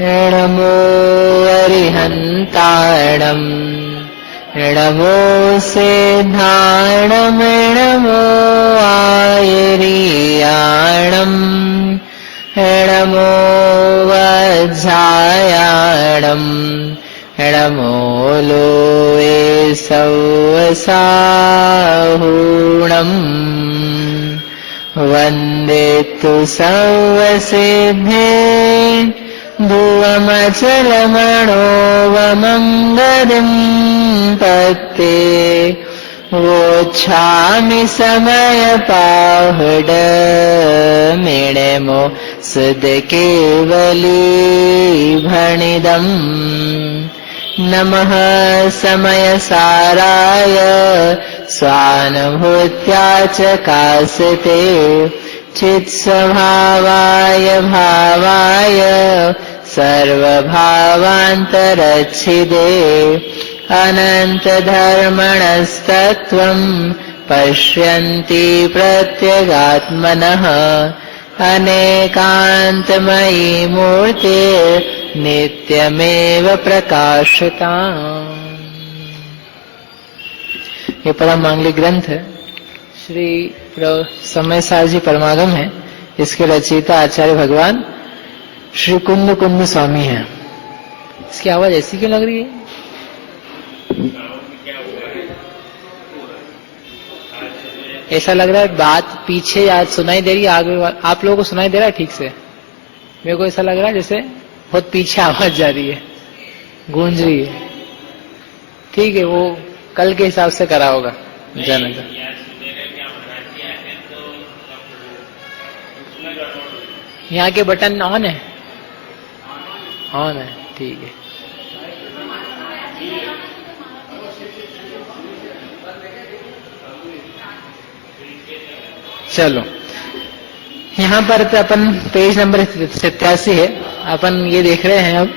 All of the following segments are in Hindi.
नमो अरिहन्ताणम् नमो सिद्धाणम् नमो आयर्याणम् नमो वज्रायाणम् नमो लोये सौवसाहूणम् वन्दे तु सर्वसिद्धे भुवमचलमणोवमङ्गलम् पत्ते वोच्छामि समयपाहुडमिणमो सुदकेवलीभणिदम् नमः समयसाराय स्वानुभूत्या च कासते चित्स्वभावाय भावाय सर्वभावान्तरच्छिदे अनन्तधर्मणस्तत्त्वम् पश्यन्ति प्रत्यगात्मनः अनेकान्तमयी मूर्ते नित्यमेव प्रकाशता। ये परम मांगलिक ग्रंथ श्री समय सार जी परमागम है। इसके रचयिता आचार्य भगवान श्री कुंद कुंद स्वामी हैं। इसकी आवाज ऐसी क्यों लग रही है? ऐसा लग रहा है बात पीछे आज सुनाई दे रही है, आगे आप लोगों को सुनाई दे रहा है ठीक से? मेरे को ऐसा लग रहा है जैसे बहुत पीछे आवाज जा रही है, गूंज रही है। ठीक है, वो कल के हिसाब से करा होगा जाने का। यहाँ के बटन ऑन है? ऑन है, ठीक है। चलो, यहाँ पर तो अपन पेज नंबर 87 है। अपन ये देख रहे हैं अब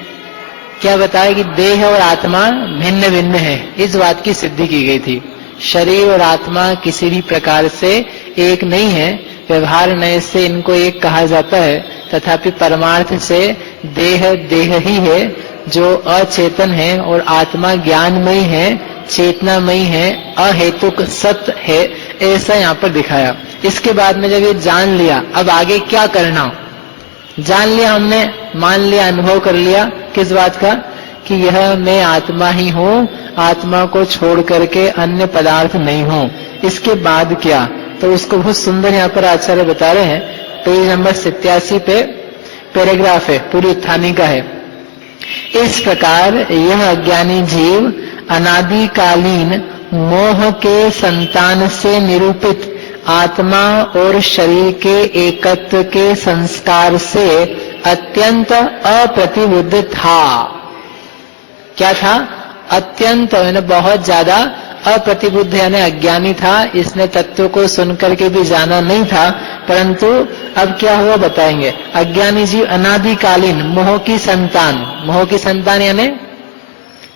क्या बताया कि देह और आत्मा भिन्न भिन्न है। इस बात की सिद्धि की गई थी। शरीर और आत्मा किसी भी प्रकार से एक नहीं है। व्यवहार नय से इनको एक कहा जाता है, तथापि परमार्थ से देह देह ही है जो अचेतन है, और आत्मा ज्ञानमयी है, चेतनामयी है, अहेतुक सत्य है। ऐसा यहाँ पर दिखाया। इसके बाद में जब ये जान लिया, अब आगे क्या करना, जान लिया हमने, मान लिया, अनुभव कर लिया किस बात का, कि यह मैं आत्मा ही हूँ, आत्मा को छोड़ करके अन्य पदार्थ नहीं हूँ। इसके बाद क्या, तो उसको बहुत सुंदर यहाँ पर आचार्य बता रहे हैं। पेज नंबर 87 पे पैराग्राफ है, पूरी उत्थानी का है। इस प्रकार यह अज्ञानी जीव अनादिकालीन मोह के संतान से निरूपित आत्मा और शरीर के एकत्व के संस्कार से अत्यंत अप्रतिबुद्ध था। क्या था? अत्यंत, यानी बहुत ज्यादा अप्रतिबुद्ध, यानी अज्ञानी था। इसने तत्व को सुनकर के भी जाना नहीं था। परंतु अब क्या हुआ बताएंगे। अज्ञानी जीव अनादिकालीन मोह की संतान, मोह की संतान यानी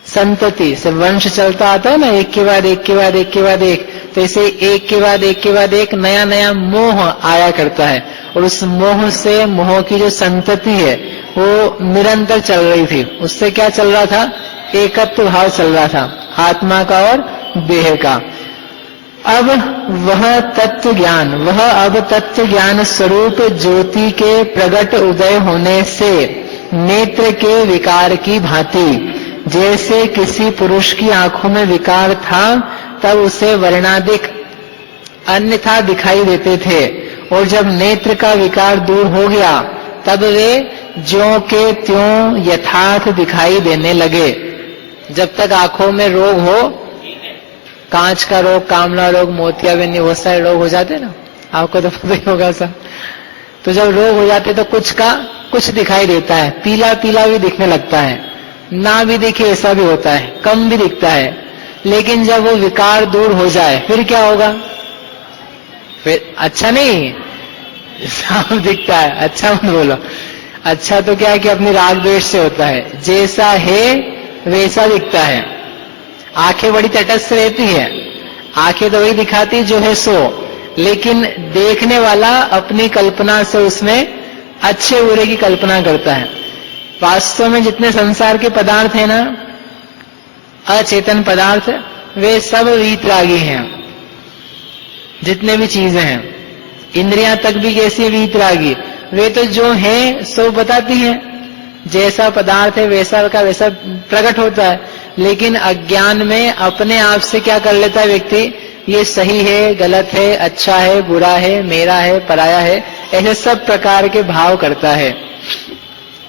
संतति से वंश चलता आता है ना, एक के बाद एक के बाद एक के बाद एक, तो इसे एक के बाद एक के बाद एक नया नया मोह आया करता है। और उस मोह से, मोह की जो संतति है वो निरंतर चल रही थी। उससे क्या चल रहा था? एकत्व भाव चल रहा था, आत्मा का और देह का। अब वह तत्व ज्ञान, वह अब तत्व ज्ञान स्वरूप ज्योति के प्रगट उदय होने से नेत्र के विकार की भांति, जैसे किसी पुरुष की आंखों में विकार था तब उसे वर्णादिक अन्यथा दिखाई देते थे, और जब नेत्र का विकार दूर हो गया तब वे ज्यों के त्यों यथार्थ दिखाई देने लगे। जब तक आंखों में रोग हो, कांच का रोग, कामला रोग, मोतियाबिंद, बहुत सारे रोग हो जाते ना, आपको तो पता ही होगा सा। तो जब रोग हो जाते तो कुछ का कुछ दिखाई देता है, पीला पीला भी दिखने लगता है, ना भी दिखे ऐसा भी होता है, कम भी दिखता है। लेकिन जब वो विकार दूर हो जाए फिर क्या होगा? फिर अच्छा नहीं, साफ दिखता है। अच्छा मत बोलो। अच्छा तो क्या है कि अपनी राग द्वेष से होता है, जैसा है वैसा दिखता है। आंखें बड़ी तटस्थ रहती है, आंखें तो वही दिखाती जो है सो, लेकिन देखने वाला अपनी कल्पना से उसमें अच्छे बुरे की कल्पना करता है। वास्तव में जितने संसार के पदार्थ हैं ना, अचेतन पदार्थ, वे सब वीतरागी हैं। जितने भी चीजें हैं, इंद्रियां तक भी कैसी वीतरागी, वे तो जो है सो बताती हैं, जैसा पदार्थ है वैसा का वैसा प्रकट होता है। लेकिन अज्ञान में अपने आप से क्या कर लेता है व्यक्ति, ये सही है, गलत है, अच्छा है, बुरा है, मेरा है, पराया है, ऐसे सब प्रकार के भाव करता है।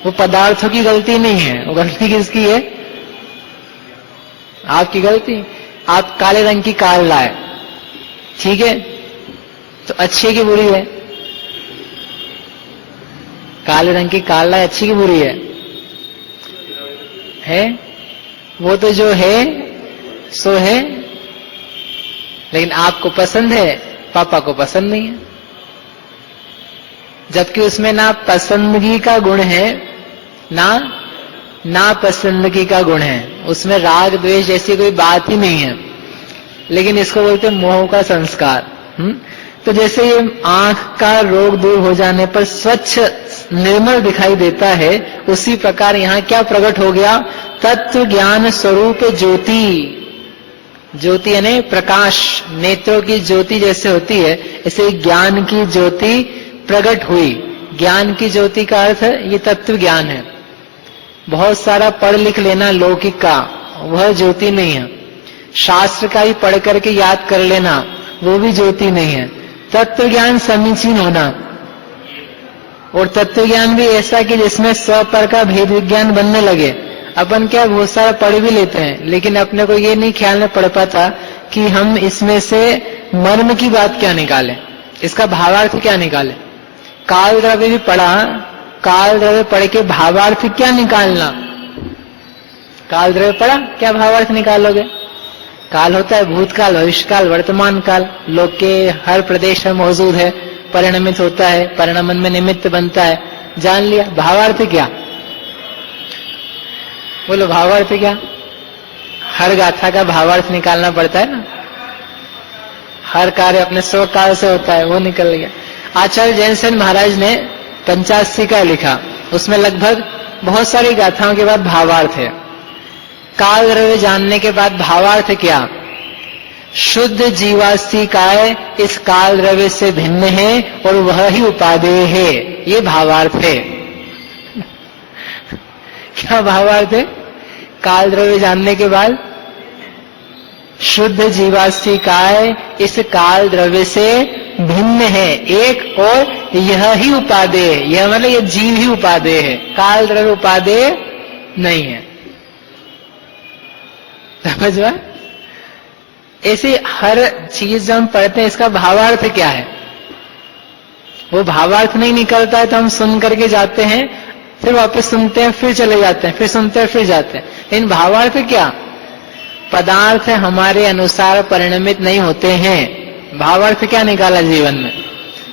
वो पदार्थों की गलती नहीं है, वो गलती किसकी है, आपकी गलती। आप काले रंग की कार लाए, ठीक है, तो अच्छी की बुरी काले रंग की कार लाए, अच्छी की बुरी है? वो तो जो है सो है, लेकिन आपको पसंद है, पापा को पसंद नहीं है। जबकि उसमें ना पसंदगी का गुण है, ना पसंदगी का गुण है, उसमें राग द्वेष जैसी कोई बात ही नहीं है। लेकिन इसको बोलते हैं मोह का संस्कार। तो जैसे ये आंख का रोग दूर हो जाने पर स्वच्छ निर्मल दिखाई देता है, उसी प्रकार यहाँ क्या प्रकट हो गया, तत्व ज्ञान स्वरूप ज्योति। ज्योति यानी प्रकाश, नेत्रों की ज्योति जैसे होती है, ऐसे ज्ञान की ज्योति प्रकट हुई। ज्ञान की ज्योति का अर्थ ये तत्व ज्ञान है। बहुत सारा पढ़ लिख लेना लौकिक का, वह ज्योति नहीं है। शास्त्र का ही पढ़ करके याद कर लेना, वो भी ज्योति नहीं है। तत्व ज्ञान समीचीन होना, और तत्व ज्ञान भी ऐसा कि जिसमें स्वपर का भेद विज्ञान बनने लगे। अपन क्या बहुत सारा पढ़ भी लेते हैं, लेकिन अपने को ये नहीं ख्याल में पड़ पाता कि हम इसमें से मर्म की बात क्या निकालें, इसका भावार्थ क्या निकालें। काल द्रव्य भी पढ़ा, काल द्रव्य पढ़ के भावार्थ क्या निकालना। काल द्रव्य पढ़ा, क्या भावार्थ निकालोगे। काल होता है भूतकाल, भविष्यकाल, वर्तमान काल, लोक के हर प्रदेश में मौजूद है, परिणमित होता है, परिणमन में निमित्त बनता है, जान लिया। भावार्थ क्या, बोलो भावार्थ क्या। हर गाथा का भावार्थ निकालना पड़ता है ना, हर कार्य अपने स्व काल से होता है, वो निकल गया। आचार्य जैन सेन महाराज ने पंचासी लिखा, उसमें लगभग बहुत सारी गाथाओं के बाद भावार्थ है। काल द्रव्य जानने के बाद भावार्थ क्या, शुद्ध जीवास्ती काय इस काल द्रव्य से भिन्न है और वह ही उपादेय है, ये भावार्थ है। क्या भावार्थ है, काल द्रव्य जानने के बाद शुद्ध जीवास्ती काय इस काल द्रव्य से भिन्न है एक, और यह ही उपादेय है। यह मतलब यह जीव ही उपादेय है, काल द्रव्य उपादेय नहीं है। समझ में? ऐसे हर चीज जब हम पढ़ते हैं, इसका भावार्थ क्या है, वो भावार्थ नहीं निकलता है तो हम सुन करके जाते हैं, फिर वापस सुनते हैं, फिर चले जाते हैं, फिर सुनते हैं, फिर जाते हैं। लेकिन भावार्थ क्या, पदार्थ हमारे अनुसार परिणमित नहीं होते हैं। भावार्थ क्या निकाला जीवन में,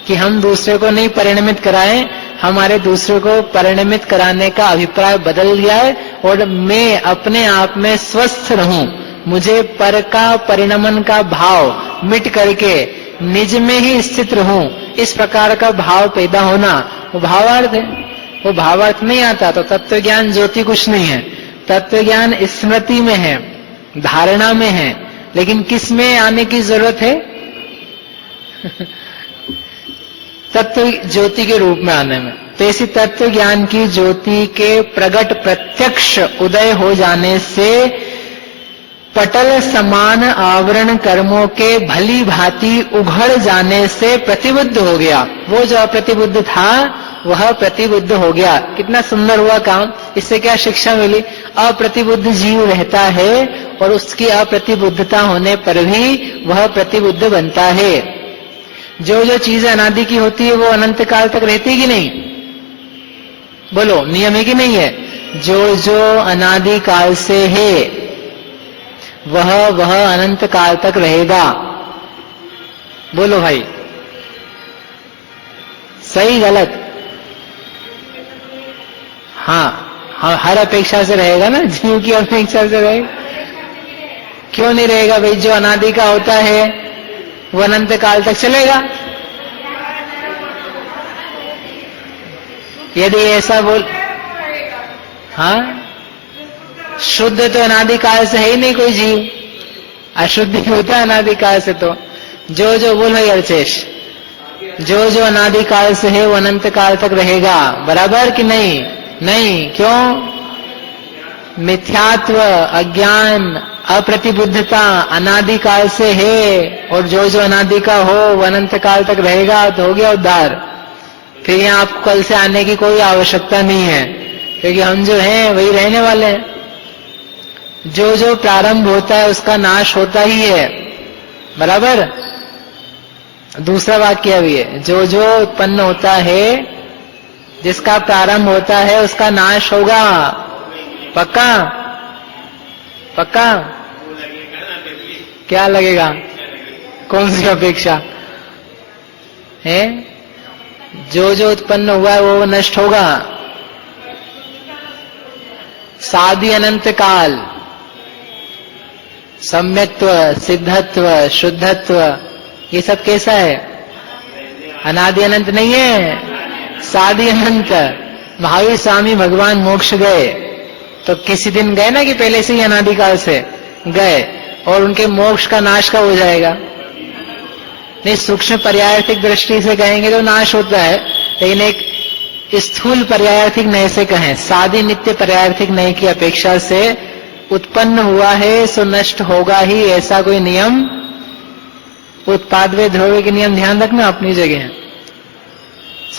कि हम दूसरे को नहीं परिणमित कराएं, हमारे दूसरे को परिणमित कराने का अभिप्राय बदल गया है, और मैं अपने आप में स्वस्थ रहूं, मुझे पर का परिणमन का भाव मिट करके निज में ही स्थित रहूं, इस प्रकार का भाव पैदा होना, वो भावार्थ है। वो भावार्थ नहीं आता तो तत्व ज्ञान ज्योति कुछ नहीं है। तत्व ज्ञान स्मृति में है, धारणा में है, लेकिन किस में आने की जरूरत है तत्व ज्योति के रूप में आने में। तो इसी तत्व ज्ञान की ज्योति के प्रगट प्रत्यक्ष उदय हो जाने से पटल समान आवरण कर्मों के भली भांति उघड़ जाने से प्रतिबुद्ध हो गया। वो जो अप्रतिबुद्ध था वह प्रतिबुद्ध हो गया। कितना सुंदर हुआ काम। इससे क्या शिक्षा मिली, अप्रतिबुद्ध जीव रहता है और उसकी अप्रतिबुद्धता होने पर भी वह प्रतिबुद्ध बनता है। जो जो चीजें अनादि की होती है वो अनंत काल तक रहती कि नहीं, बोलो नियम है कि नहीं है। जो जो अनादि काल से है वह अनंत काल तक रहेगा। बोलो भाई, सही गलत? हाँ, हर अपेक्षा से रहेगा ना, जीव की अपेक्षा से रहेगा। क्यों नहीं रहेगा भाई, जो अनादि का होता है वो अनंत काल तक चलेगा। यदि ऐसा बोल, हाँ, शुद्ध तो अनादिकाल से है ही नहीं कोई जीव, अशुद्ध ही होता है अनादिकाल से। तो जो जो बोल है अर्चेश, जो जो अनादिकाल से है वो अनंत काल तक रहेगा, बराबर कि नहीं? नहीं, क्यों? मिथ्यात्व, अज्ञान, अप्रतिबुद्धता अनादिकाल से है, और जो जो अनादि का हो वो अनंत काल तक रहेगा, तो हो गया उद्धार। फिर यहाँ आपको कल से आने की कोई आवश्यकता नहीं है, क्योंकि हम जो हैं वही रहने वाले हैं। जो जो प्रारंभ होता है उसका नाश होता ही है, बराबर। दूसरा वाक्य भी है, जो जो उत्पन्न होता है, जिसका प्रारंभ होता है उसका नाश होगा। पक्का? पक्का? क्या लगेगा? कौन सी अपेक्षा है? जो जो उत्पन्न हुआ है वो नष्ट होगा। सादि अनंत काल, सम्यक्त्व, सिद्धत्व, शुद्धत्व, ये सब कैसा है? अनादि अनंत नहीं है, सादि अनंत। महावीर स्वामी भगवान मोक्ष गए तो किसी दिन गए ना, कि पहले से ही अनादिकाल से गए, और उनके मोक्ष का नाश कब हो जाएगा? नहीं, सूक्ष्म पर्यायार्थिक दृष्टि से कहेंगे तो नाश होता है, लेकिन एक स्थूल पर्यायार्थिक नए से कहें, सादि नित्य पर्यायार्थिक नए की अपेक्षा से उत्पन्न हुआ है सो नष्ट होगा ही, ऐसा कोई नियम, उत्पाद वे ध्रुव के नियम ध्यान रखना अपनी जगह है।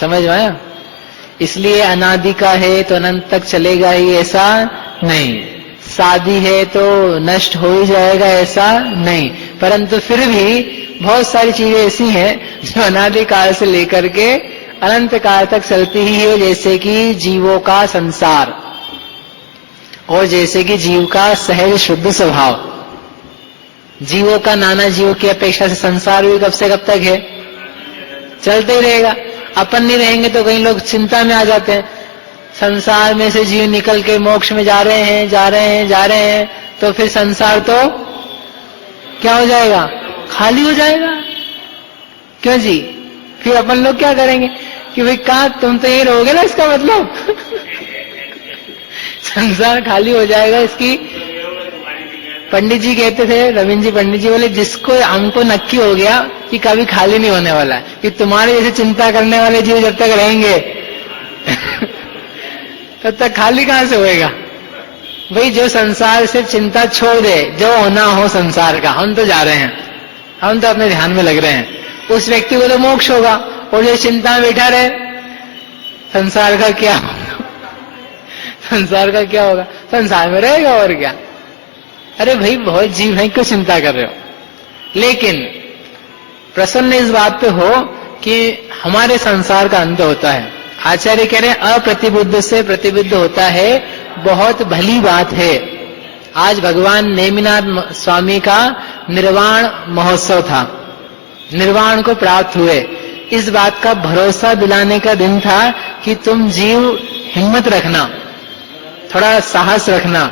समझ में आया? इसलिए अनादि का है तो अनंत तक चलेगा ही, ऐसा नहीं। सादी है तो नष्ट हो ही जाएगा, ऐसा नहीं। परंतु फिर भी बहुत सारी चीजें ऐसी हैं जो अनादि काल से लेकर के अनंत काल तक चलती ही है, जैसे कि जीवों का संसार, और जैसे कि जीव का सहज शुद्ध स्वभाव। जीवों का, नाना जीवों की अपेक्षा से संसार भी कब से कब तक है, चलते ही रहेगा। अपन नहीं रहेंगे तो कई लोग चिंता में आ जाते हैं, संसार में से जीव निकल के मोक्ष में जा रहे हैं, जा रहे हैं, जा रहे हैं, तो फिर संसार तो क्या हो जाएगा? खाली हो जाएगा। क्यों जी? फिर अपन लोग क्या करेंगे कि भाई कहा तुम तो यही रहोगे ना, इसका मतलब संसार खाली हो जाएगा। इसकी पंडित जी कहते थे, रविंद्र जी पंडित जी बोले, जिसको हमको नक्की हो गया कि कभी खाली नहीं होने वाला है, कि तुम्हारे जैसे चिंता करने वाले जीव जब तक रहेंगे तब तक खाली कहां से होएगा? भाई जो संसार से चिंता छोड़ दे, जो होना हो संसार का, हम तो जा रहे हैं, हम तो अपने ध्यान में लग रहे हैं, उस व्यक्ति को तो मोक्ष होगा। और जो चिंता में बैठा रहे, संसार का क्या संसार का क्या होगा? संसार में रहेगा और क्या। अरे भाई बहुत जीव है, क्यों चिंता कर रहे हो? लेकिन प्रसन्न इस बात पे हो कि हमारे संसार का अंत होता है। आचार्य कह रहे हैं अप्रतिबुद्ध से प्रतिबुद्ध होता है, बहुत भली बात है। आज भगवान नेमिनाथ स्वामी का निर्वाण महोत्सव था, निर्वाण को प्राप्त हुए। इस बात का भरोसा दिलाने का दिन था कि तुम जीव हिम्मत रखना, थोड़ा साहस रखना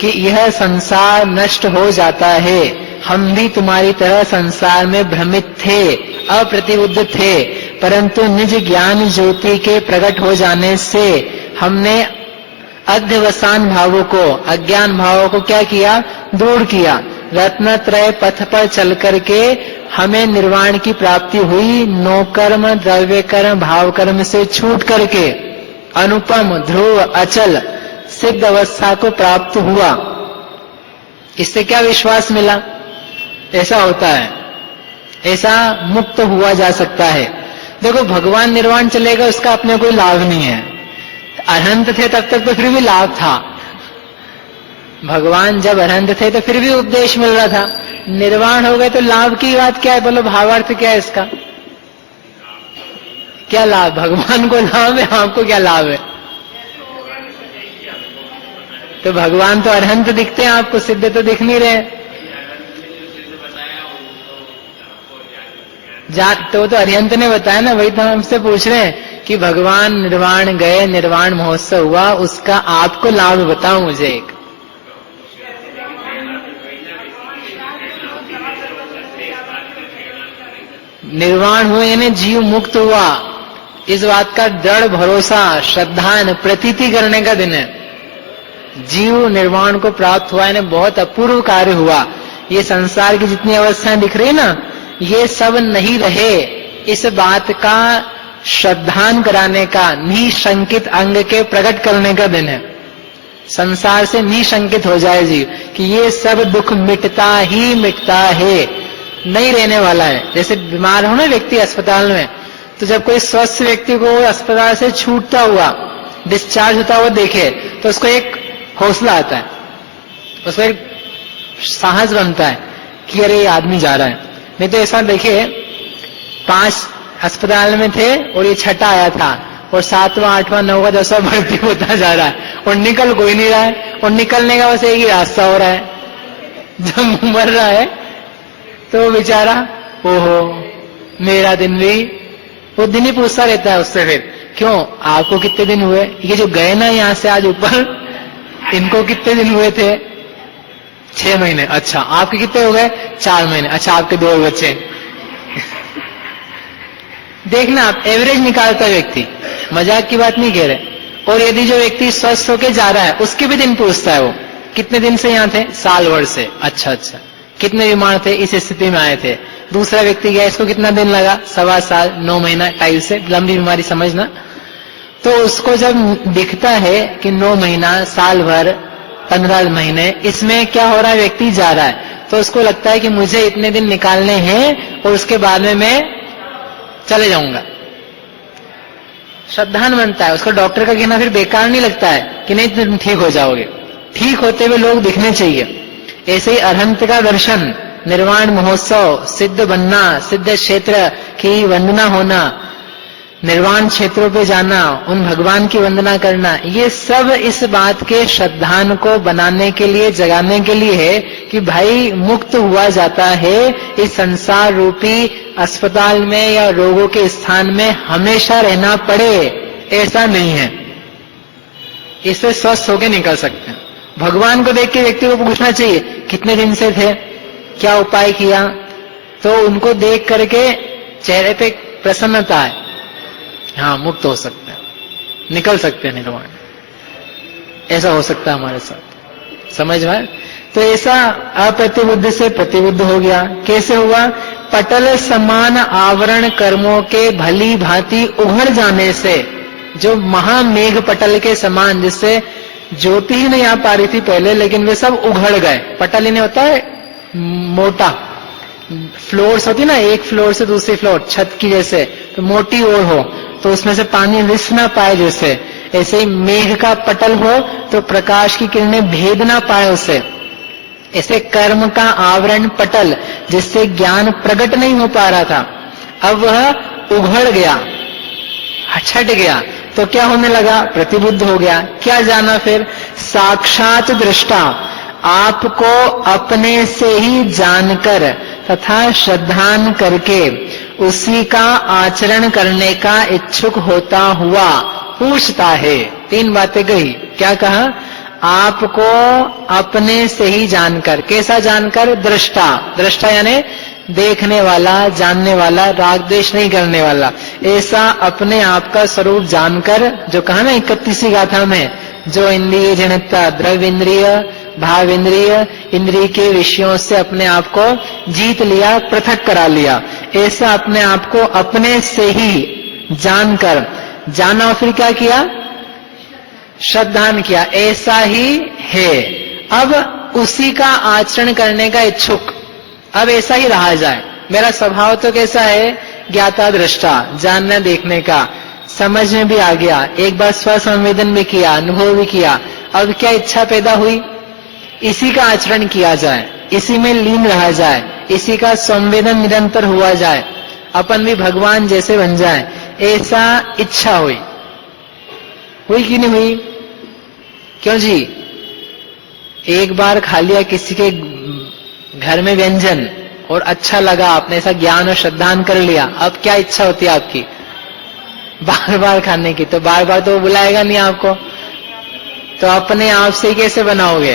कि यह संसार नष्ट हो जाता है। हम भी तुम्हारी तरह संसार में भ्रमित थे, अप्रतिबुद्ध थे, परंतु निज ज्ञान ज्योति के प्रकट हो जाने से हमने अध्यवसान भावों को, अज्ञान भावों को क्या किया? दूर किया। रत्नत्रय पथ पर चल करके हमें निर्वाण की प्राप्ति हुई। नो कर्म, द्रव्य कर्म, भाव कर्म से छूट करके अनुपम, ध्रुव, अचल सिद्ध अवस्था को प्राप्त हुआ। इससे क्या विश्वास मिला? ऐसा होता है, ऐसा मुक्त हुआ जा सकता है। देखो भगवान निर्वाण चलेगा, उसका अपने कोई लाभ नहीं है। अरहंत थे तब तक तो फिर भी लाभ था, भगवान जब अरहंत थे तो फिर भी उपदेश मिल रहा था। निर्वाण हो गए तो लाभ की बात क्या है? बोलो भावार्थ क्या है इसका? क्या लाभ? भगवान को लाभ है, आपको क्या लाभ है? तो भगवान तो अरहंत दिखते हैं आपको, सिद्ध तो दिख नहीं रहे। तो अरिहंत ने बताया ना, वही तो हमसे पूछ रहे हैं कि भगवान निर्वाण गए, निर्वाण महोत्सव हुआ, उसका आपको लाभ बताओ मुझे एक। निर्वाण हुए यानी जीव मुक्त हुआ, इस बात का दृढ़ भरोसा, श्रद्धा, प्रतीति करने का दिन है। जीव निर्वाण को प्राप्त हुआ, यानी बहुत अपूर्व कार्य हुआ। ये संसार की जितनी अवस्थाएं दिख रही ना, ये सब नहीं रहे, इस बात का श्रद्धान कराने का, निशंकित अंग के प्रकट करने का दिन है। संसार से निशंकित हो जाए जीव कि ये सब दुख मिटता ही मिटता है, नहीं रहने वाला है। जैसे बीमार हो ना व्यक्ति अस्पताल में, तो जब कोई स्वस्थ व्यक्ति को अस्पताल से छूटता हुआ, डिस्चार्ज होता हुआ देखे, तो उसको एक हौसला आता है, उसको एक साहस बनता है कि अरे ये आदमी जा रहा है। नहीं तो ऐसा देखे 5 अस्पताल में थे और ये 6ठा आया था, और 7वां 8वां 9वां 10वां भर्ती होता जा रहा है और निकल कोई नहीं रहा है, और निकलने का बस एक ही रास्ता हो रहा है। जब मर रहा है तो बेचारा ओहो मेरा दिन भी, वो दिन ही पूछता रहता है उससे, फिर क्यों आपको कितने दिन हुए, ये जो गए ना यहां से आज ऊपर, इनको कितने दिन हुए थे? 6 महीने। अच्छा आपके कितने हो गए? 4 महीने। अच्छा आपके 2 बच्चे। देखना आप, एवरेज निकालता व्यक्ति, मजाक की बात नहीं कह रहे। और यदि जो व्यक्ति स्वस्थ होके जा रहा है उसके भी दिन पूछता है, वो कितने दिन से यहाँ थे? साल भर से। अच्छा, कितने बीमार थे, इस स्थिति में आए थे? दूसरा व्यक्ति गया, इसको कितना दिन लगा? 1.25 साल, 9 महीना, 2.5 से, लंबी बीमारी समझना। तो उसको जब दिखता है कि 9 महीना, साल भर, 15 महीने, इसमें क्या हो रहा है, व्यक्ति जा रहा है, तो उसको लगता है कि मुझे इतने दिन निकालने हैं और उसके बाद में मैं चले जाऊंगा। श्रद्धान बनता है, उसको डॉक्टर का कहना फिर बेकार नहीं लगता है कि नहीं तुम ठीक हो जाओगे। ठीक होते हुए लोग दिखने चाहिए। ऐसे ही अरहंत का दर्शन, निर्वाण महोत्सव, सिद्ध बनना, सिद्ध क्षेत्र की वंदना होना, निर्वाण क्षेत्रों पे जाना, उन भगवान की वंदना करना, ये सब इस बात के श्रद्धान को बनाने के लिए, जगाने के लिए है कि भाई मुक्त हुआ जाता है इस संसार रूपी अस्पताल में या रोगों के स्थान में हमेशा रहना पड़े, ऐसा नहीं है। इससे स्वस्थ होकर निकल सकते हैं। भगवान को देख के व्यक्ति को पूछना चाहिए कितने दिन से थे, क्या उपाय किया, तो उनको देख करके चेहरे पे प्रसन्नता है, हाँ मुक्त हो सकते हैं, निकल सकते हैं निर्वाण, ऐसा हो सकता है हमारे साथ। समझ में? तो ऐसा अप्रतिबुद्ध से प्रतिबुद्ध हो गया। कैसे हुआ? पटल समान आवरण कर्मों के भली भांति उभर जाने से, जो महामेघ पटल के समान, जिससे ज्योति ही नहीं आ पा रही थी पहले, लेकिन वे सब उघड़ गए। पटल इन्हें होता है मोटा, फ्लोर्स होती ना, एक फ्लोर से दूसरी फ्लोर, छत की जैसे, तो मोटी ओर हो तो उसमें से पानी रिस ना पाए, जैसे ऐसे ही मेघ का पटल हो तो प्रकाश की किरणें भेद ना पाए उसे। ऐसे कर्म का आवरण पटल, जिससे ज्ञान प्रकट नहीं हो पा रहा था, अब वह उघड़ गया, छट गया, तो क्या होने लगा? प्रतिबुद्ध हो गया। क्या जाना फिर? साक्षात दृष्टा, आपको अपने से ही जानकर तथा श्रद्धान करके उसी का आचरण करने का इच्छुक होता हुआ पूछता है। 3 बातें कही। क्या कहा? आपको अपने से ही जानकर। कैसा जानकर? दृष्टा, दृष्टा यानी देखने वाला, जानने वाला, राग द्वेष नहीं करने वाला। ऐसा अपने आप का स्वरूप जानकर, जो कहा ना 31वीं गाथा में, जो इंद्रिय जनिता द्रव्य इंद्रिय, भाव इंद्रिय, इंद्रिय के विषयों से अपने आप को जीत लिया, पृथक करा लिया, ऐसा अपने आप को अपने से ही जानकर, जाना और फिर क्या किया? श्रद्धान किया, ऐसा ही है। अब उसी का आचरण करने का इच्छुक, अब ऐसा ही रहा जाए। मेरा स्वभाव तो कैसा है? ज्ञाता दृष्टा, जानना देखने का, समझ में भी आ गया, एक बार स्वसंवेदन भी किया, अनुभव भी किया। अब क्या इच्छा पैदा हुई? इसी का आचरण किया जाए, इसी में लीन रहा जाए, इसी का संवेदन निरंतर हुआ जाए, अपन भी भगवान जैसे बन जाए, ऐसा इच्छा हुई। हुई कि नहीं हुई? क्यों जी? एक बार खा लिया किसी के घर में व्यंजन और अच्छा लगा, आपने ऐसा ज्ञान और श्रद्धान कर लिया, अब क्या इच्छा होती है आपकी? बार बार खाने की। तो बार बार तो वो बुलाएगा नहीं आपको, तो अपने आप से कैसे बनाओगे?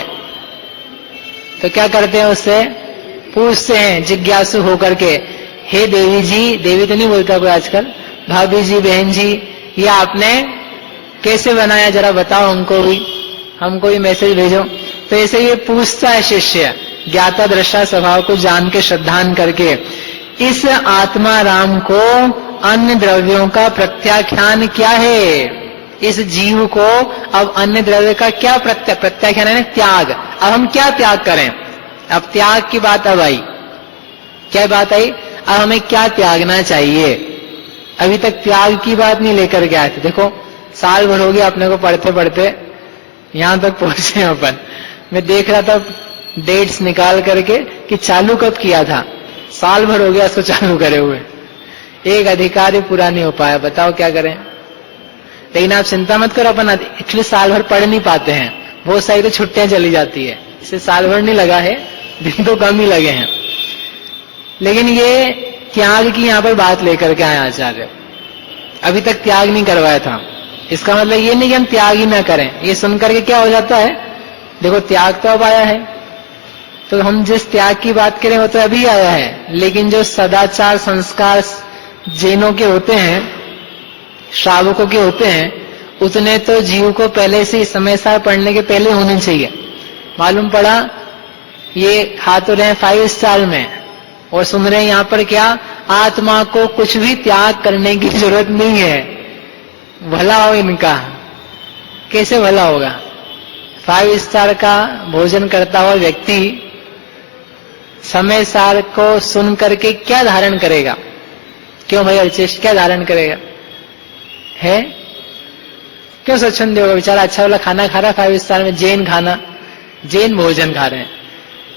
तो क्या करते हैं? उससे पूछते हैं जिज्ञासु होकर के, हे देवी जी, देवी तो नहीं बोलता कोई आजकल, भाभी जी, बहन जी, ये आपने कैसे बनाया, जरा बताओ हमको भी। हमको भी मैसेज भेजो। तो ऐसे ये पूछता है शिष्य, ज्ञाता दृष्टा स्वभाव को जान के श्रद्धान करके, इस आत्मा राम को अन्य द्रव्यों का प्रत्याख्यान क्या है? इस जीव को अब अन्य द्रव्य का क्या प्रत्याख्यान है? त्याग। अब हम क्या त्याग करें? अब त्याग की बात अब आई। क्या बात आई? अब हमें क्या त्यागना चाहिए? अभी तक त्याग की बात नहीं लेकर के आए थे। देखो साल भर हो गया अपने को पढ़ते पढ़ते यहां तक पहुंचे अपन। मैं देख रहा था डेट्स निकाल करके कि चालू कब किया था। साल भर हो गया इसको चालू करे हुए, एक अधिकार ही पूरा नहीं हो पाया। बताओ क्या करें? लेकिन आप चिंता मत करो, अपन एक्चुअली साल भर पढ़ नहीं पाते हैं, बहुत सारी तो छुट्टियां चली जाती है, इसे साल भर नहीं लगा है, दिन तो कम ही लगे हैं। लेकिन ये त्याग की यहाँ पर बात लेकर के आए आचार्य। अभी तक त्याग नहीं करवाया था। इसका मतलब ये नहीं कि हम त्याग ही ना करें। ये सुनकर के क्या हो जाता है, देखो त्याग तो अब आया है, तो हम जिस त्याग की बात करें वो तो अभी आया है, लेकिन जो सदाचार संस्कार जैनों के होते हैं, श्रावकों के होते हैं, उतने तो जीव को पहले से समय सार पढ़ने के पहले होने चाहिए। मालूम पड़ा ये हाथ रहे 5 स्टार में और सुन रहे हैं यहाँ पर क्या, आत्मा को कुछ भी त्याग करने की जरूरत नहीं है। भला हो इनका, कैसे भला होगा? 5 स्टार का भोजन करता हुआ व्यक्ति समय सार को सुन करके क्या धारण करेगा? क्यों भाई अर्चेश, क्या धारण करेगा? है क्यों स्वच्छंद होगा? बेचारा अच्छा वाला खाना खा रहा है 5 स्टार में, जैन खाना, जैन भोजन खा रहे हैं,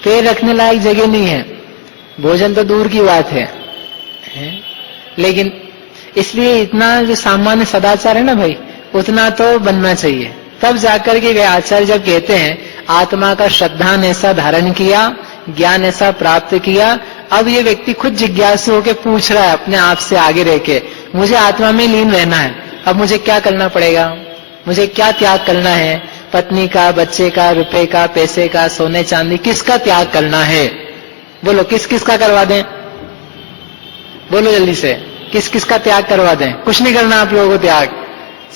पैर रखने लायक जगह नहीं है, भोजन तो दूर की बात है? लेकिन इसलिए इतना जो सामान्य सदाचार है ना भाई, उतना तो बनना चाहिए। तब जाकर के वे आचार्य जब कहते हैं आत्मा का श्रद्धान ऐसा धारण किया, ज्ञान ऐसा प्राप्त किया, अब ये व्यक्ति खुद जिज्ञासु होकर पूछ रहा है अपने आप से आगे रह के, मुझे आत्मा में लीन रहना है, अब मुझे क्या करना पड़ेगा? मुझे क्या त्याग करना है? पत्नी का, बच्चे का, रुपए का, पैसे का, सोने चांदी, किसका त्याग करना है? बोलो किस किस का करवा दें? बोलो जल्दी से, किस किस का त्याग करवा दें? कुछ नहीं करना आप लोगों को त्याग?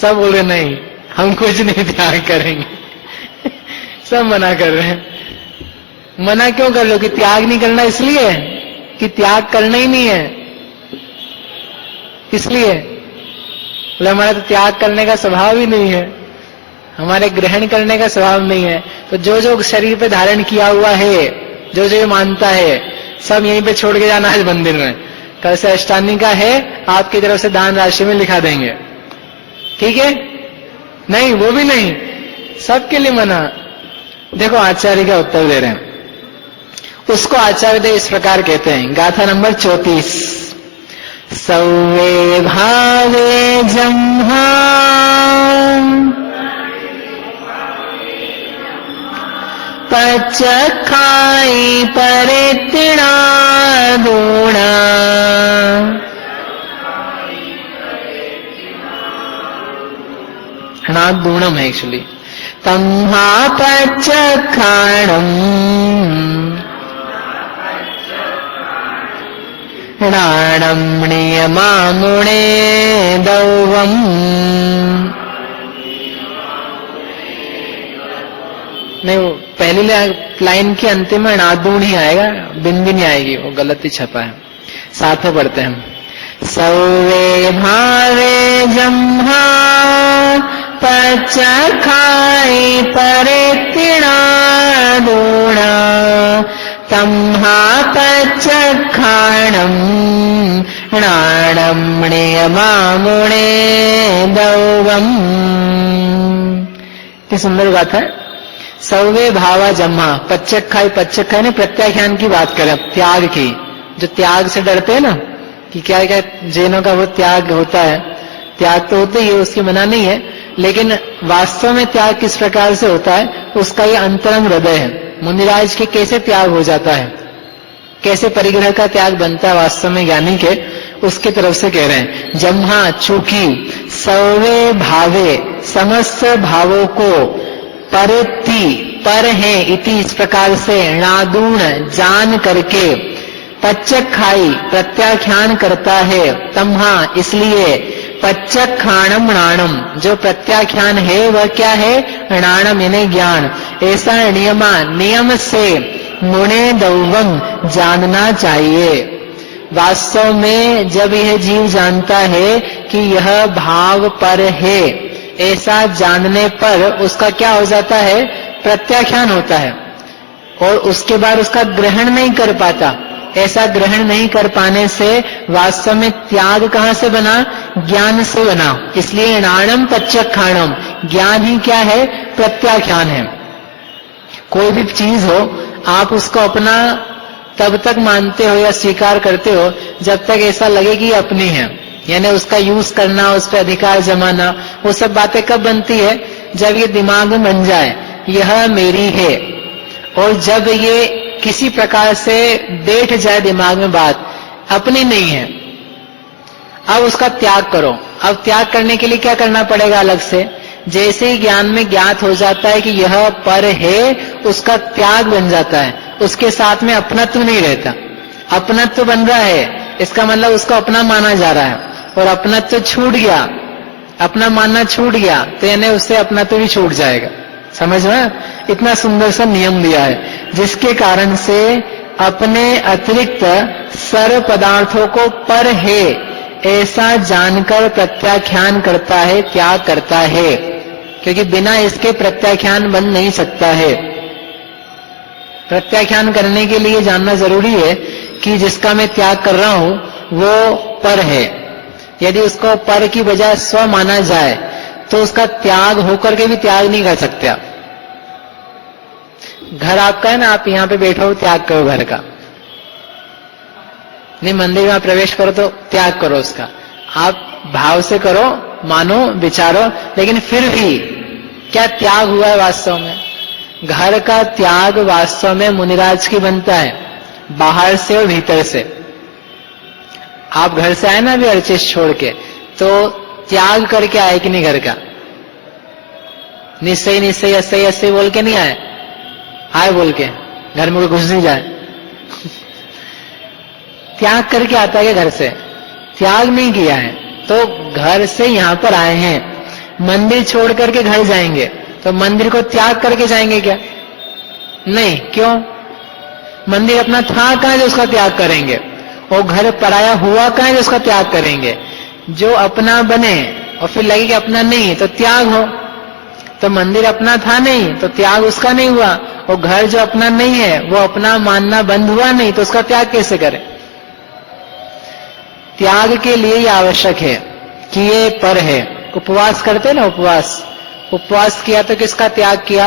सब बोल रहे नहीं हम कुछ नहीं त्याग करेंगे। सब मना कर रहे हैं। मना क्यों कर लो? कि त्याग नहीं करना इसलिए कि त्याग करना ही नहीं है, इसलिए बोले हमारा तो त्याग करने का स्वभाव ही नहीं है, हमारे ग्रहण करने का स्वभाव नहीं है। तो जो जो शरीर पे धारण किया हुआ है, जो जो मानता है, सब यहीं पे छोड़ के जाना है मंदिर में। कल से अष्टांगी का है, आपकी तरफ से दान राशि में लिखा देंगे, ठीक है? नहीं, वो भी नहीं, सबके लिए मना। देखो आचार्य का उत्तर दे रहे हैं, उसको आचार्य देव इस प्रकार कहते हैं, गाथा नंबर 34। सौवे भावे जम्हा पचखाई परितिणा दूणा दूणम है एक्चुअली। तम्हा पचखाणम राणम नियमामुणे दौवम। नहीं, वो पहली लाइन के अंतिम में नादूण ही आएगा, बिंदी नहीं आएगी, वो गलत ही छपा है। साथ में पढ़ते हैं हम। सौवे भावे जम्हा पचखाई परितिणा दूणा तम्हा पचखाणम नाणम नियमामुणे दौवम। कितनी सुंदर बात है। सौवे भावा जम्हा, पच्चखाई, पच्चखाई ने प्रत्याख्यान की बात करें, त्याग की। जो त्याग से डरते हैं ना कि क्या क्या जैनों का वो त्याग होता है, त्याग तो होते ही है, उसकी मना नहीं है, लेकिन वास्तव में त्याग किस प्रकार से होता है उसका ये अंतरंग हृदय है। मुनिराज के कैसे त्याग हो जाता है, कैसे परिग्रह का त्याग बनता है वास्तव में ज्ञानी के, उसके तरफ से कह रहे हैं। जम्हा, चूंकि सौवे भावे, समस्त भावों को परिति, पर है, इति, इस प्रकार से नादूण, जान करके, पच्चखाई, प्रत्याख्यान करता है, तम्हा, इसलिए, पच्चखाणम णाणम, जो प्रत्याख्यान है वह क्या है? णाणम यानी ज्ञान। ऐसा नियम से मुणे दौवम जानना चाहिए। वास्तव में जब यह जीव जानता है कि यह भाव पर है, ऐसा जानने पर उसका क्या हो जाता है? प्रत्याख्यान होता है, और उसके बाद उसका ग्रहण नहीं कर पाता। ऐसा ग्रहण नहीं कर पाने से वास्तव में त्याग कहां से बना? ज्ञान से बना। इसलिए णाणम पच्चखाणम, ज्ञान ही क्या है? प्रत्याख्यान है। कोई भी चीज हो, आप उसको अपना तब तक मानते हो या स्वीकार करते हो जब तक ऐसा लगे कि ये अपनी है, यानी उसका यूज करना, उस पर अधिकार जमाना, वो सब बातें कब बनती है? जब ये दिमाग में बन जाए यह मेरी है, और जब ये किसी प्रकार से बैठ जाए दिमाग में बात अपनी नहीं है, अब उसका त्याग करो। अब त्याग करने के लिए क्या करना पड़ेगा अलग से? जैसे ही ज्ञान में ज्ञात हो जाता है कि यह पर है, उसका त्याग बन जाता है, उसके साथ में अपनत्व नहीं रहता। अपनत्व बन रहा है, इसका मतलब उसको अपना माना जा रहा है, और अपनत्व छूट गया, अपना मानना छूट गया, तो यानी उससे अपनत्व भी छूट जाएगा। समझ में? इतना सुंदर सा नियम दिया है, जिसके कारण से अपने अतिरिक्त सर्व पदार्थों को पर है ऐसा जानकर प्रत्याख्यान करता है, त्याग करता है, क्योंकि बिना इसके प्रत्याख्यान बन नहीं सकता है। प्रत्याख्यान करने के लिए जानना जरूरी है कि जिसका मैं त्याग कर रहा हूं वो पर है। यदि उसको पर की बजाय स्व माना जाए तो उसका त्याग होकर के भी त्याग नहीं कर सकते आप। घर आपका है ना, आप यहां पे बैठो, त्याग करो घर का, नहीं मंदिर में प्रवेश करो तो त्याग करो उसका। आप भाव से करो, मानो, विचारो, लेकिन फिर भी क्या त्याग हुआ है वास्तव में? घर का त्याग वास्तव में मुनिराज की बनता है, बाहर से और भीतर से। आप घर से आए ना अभी हर चीज छोड़ के, तो त्याग करके आए कि नहीं घर का? निश्चय निश्चय असही असही बोल के नहीं आए, आए बोल के, घर में कोई घुस नहीं जाए। त्याग करके आता है घर से? त्याग नहीं किया है, तो घर से यहां पर आए हैं। मंदिर छोड़ करके घर जाएंगे तो मंदिर को त्याग करके जाएंगे क्या? नहीं। क्यों? मंदिर अपना था कहां जो उसका त्याग करेंगे, और घर पराया हुआ कहां जो उसका त्याग करेंगे? जो अपना बने और फिर लगे कि अपना नहीं तो त्याग हो। तो मंदिर अपना था नहीं तो त्याग उसका नहीं हुआ, और घर जो अपना नहीं है वो अपना मानना बंद हुआ नहीं, तो उसका त्याग कैसे करें? त्याग के लिए ये आवश्यक है कि ये पर है। उपवास करते ना, उपवास किया तो किसका त्याग किया?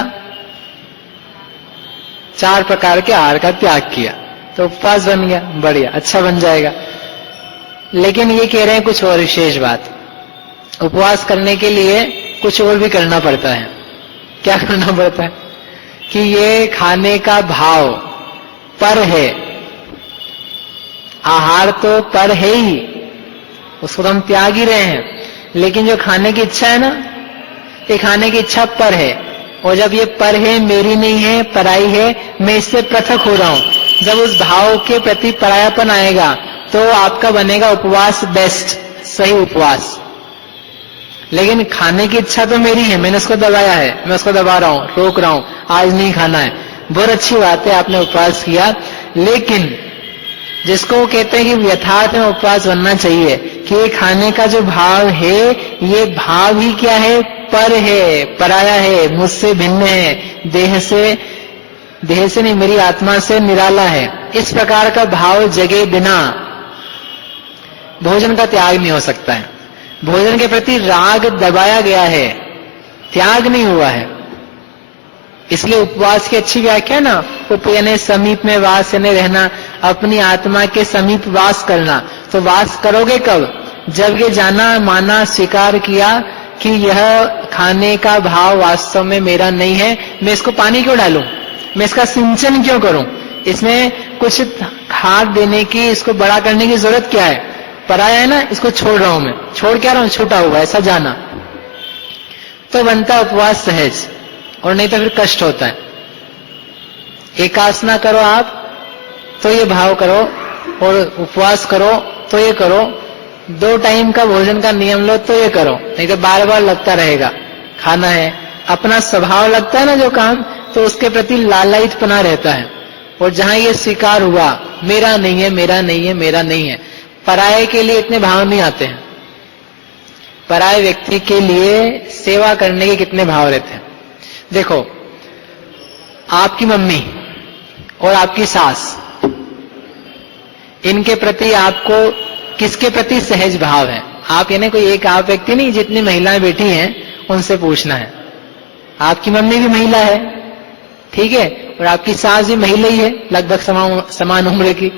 4 प्रकार के आहार का त्याग किया, तो उपवास बन गया, बढ़िया, अच्छा बन जाएगा। लेकिन ये कह रहे हैं कुछ और विशेष बात, उपवास करने के लिए कुछ और भी करना पड़ता है। क्या करना पड़ता है? कि ये खाने का भाव पर है, आहार तो पर है ही, उसको तो हम त्याग ही रहे हैं, लेकिन जो खाने की इच्छा है ना, ये खाने की इच्छा पर है, और जब ये पर है, मेरी नहीं है, पराई है, मैं इससे पृथक हो रहा हूं। जब उस भाव के प्रति परायापन आएगा तो आपका बनेगा उपवास बेस्ट, सही उपवास। लेकिन खाने की इच्छा तो मेरी है, मैंने उसको दबाया है, मैं उसको दबा रहा हूं, रोक रहा हूं, आज नहीं खाना है, बहुत अच्छी बात है आपने उपवास किया, लेकिन जिसको कहते हैं कि यथार्थ में उपवास बनना चाहिए कि ये खाने का जो भाव है, ये भाव ही क्या है? पर है, पराया है, मुझसे भिन्न है, देह से नहीं, मेरी आत्मा से निराला है। इस प्रकार का भाव जगे बिना भोजन का त्याग नहीं हो सकता है। भोजन के प्रति राग दबाया गया है, त्याग नहीं हुआ है। इसलिए उपवास की अच्छी व्याख्या ना, यानी समीप में वास, यानी रहना, अपनी आत्मा के समीप वास करना। तो वास करोगे कब? जब ये जाना, माना, स्वीकार किया कि यह खाने का भाव वास्तव में मेरा नहीं है, मैं इसको पानी क्यों डालूं, मैं इसका सिंचन क्यों करूं, इसमें कुछ खाद देने की, इसको बड़ा करने की जरूरत क्या है? पराया है ना, इसको छोड़ रहा हूं मैं, छोड़ क्या रहा हूं? छूटा हुआ, ऐसा जाना, तो बनता उपवास सहज, और नहीं तो फिर कष्ट होता है। एकासना करो आप तो ये भाव करो, और उपवास करो तो ये करो, 2 टाइम का भोजन का नियम लो तो ये करो, नहीं तो बार बार लगता रहेगा खाना है। अपना स्वभाव लगता है ना जो काम, तो उसके प्रति लालयितपना रहता है। और जहां ये स्वीकार हुआ मेरा नहीं है, मेरा नहीं है, मेरा नहीं है, पराये के लिए इतने भाव नहीं आते हैं। पराये व्यक्ति के लिए सेवा करने के कितने भाव रहते हैं। देखो, आपकी मम्मी और आपकी सास, इनके प्रति आपको किसके प्रति सहज भाव है? आप यानी कोई एक आप व्यक्ति नहीं, जितनी महिलाएं बैठी हैं उनसे पूछना है। आपकी मम्मी भी महिला है, ठीक है, और आपकी सास भी महिला ही है, लगभग समान उम्र की।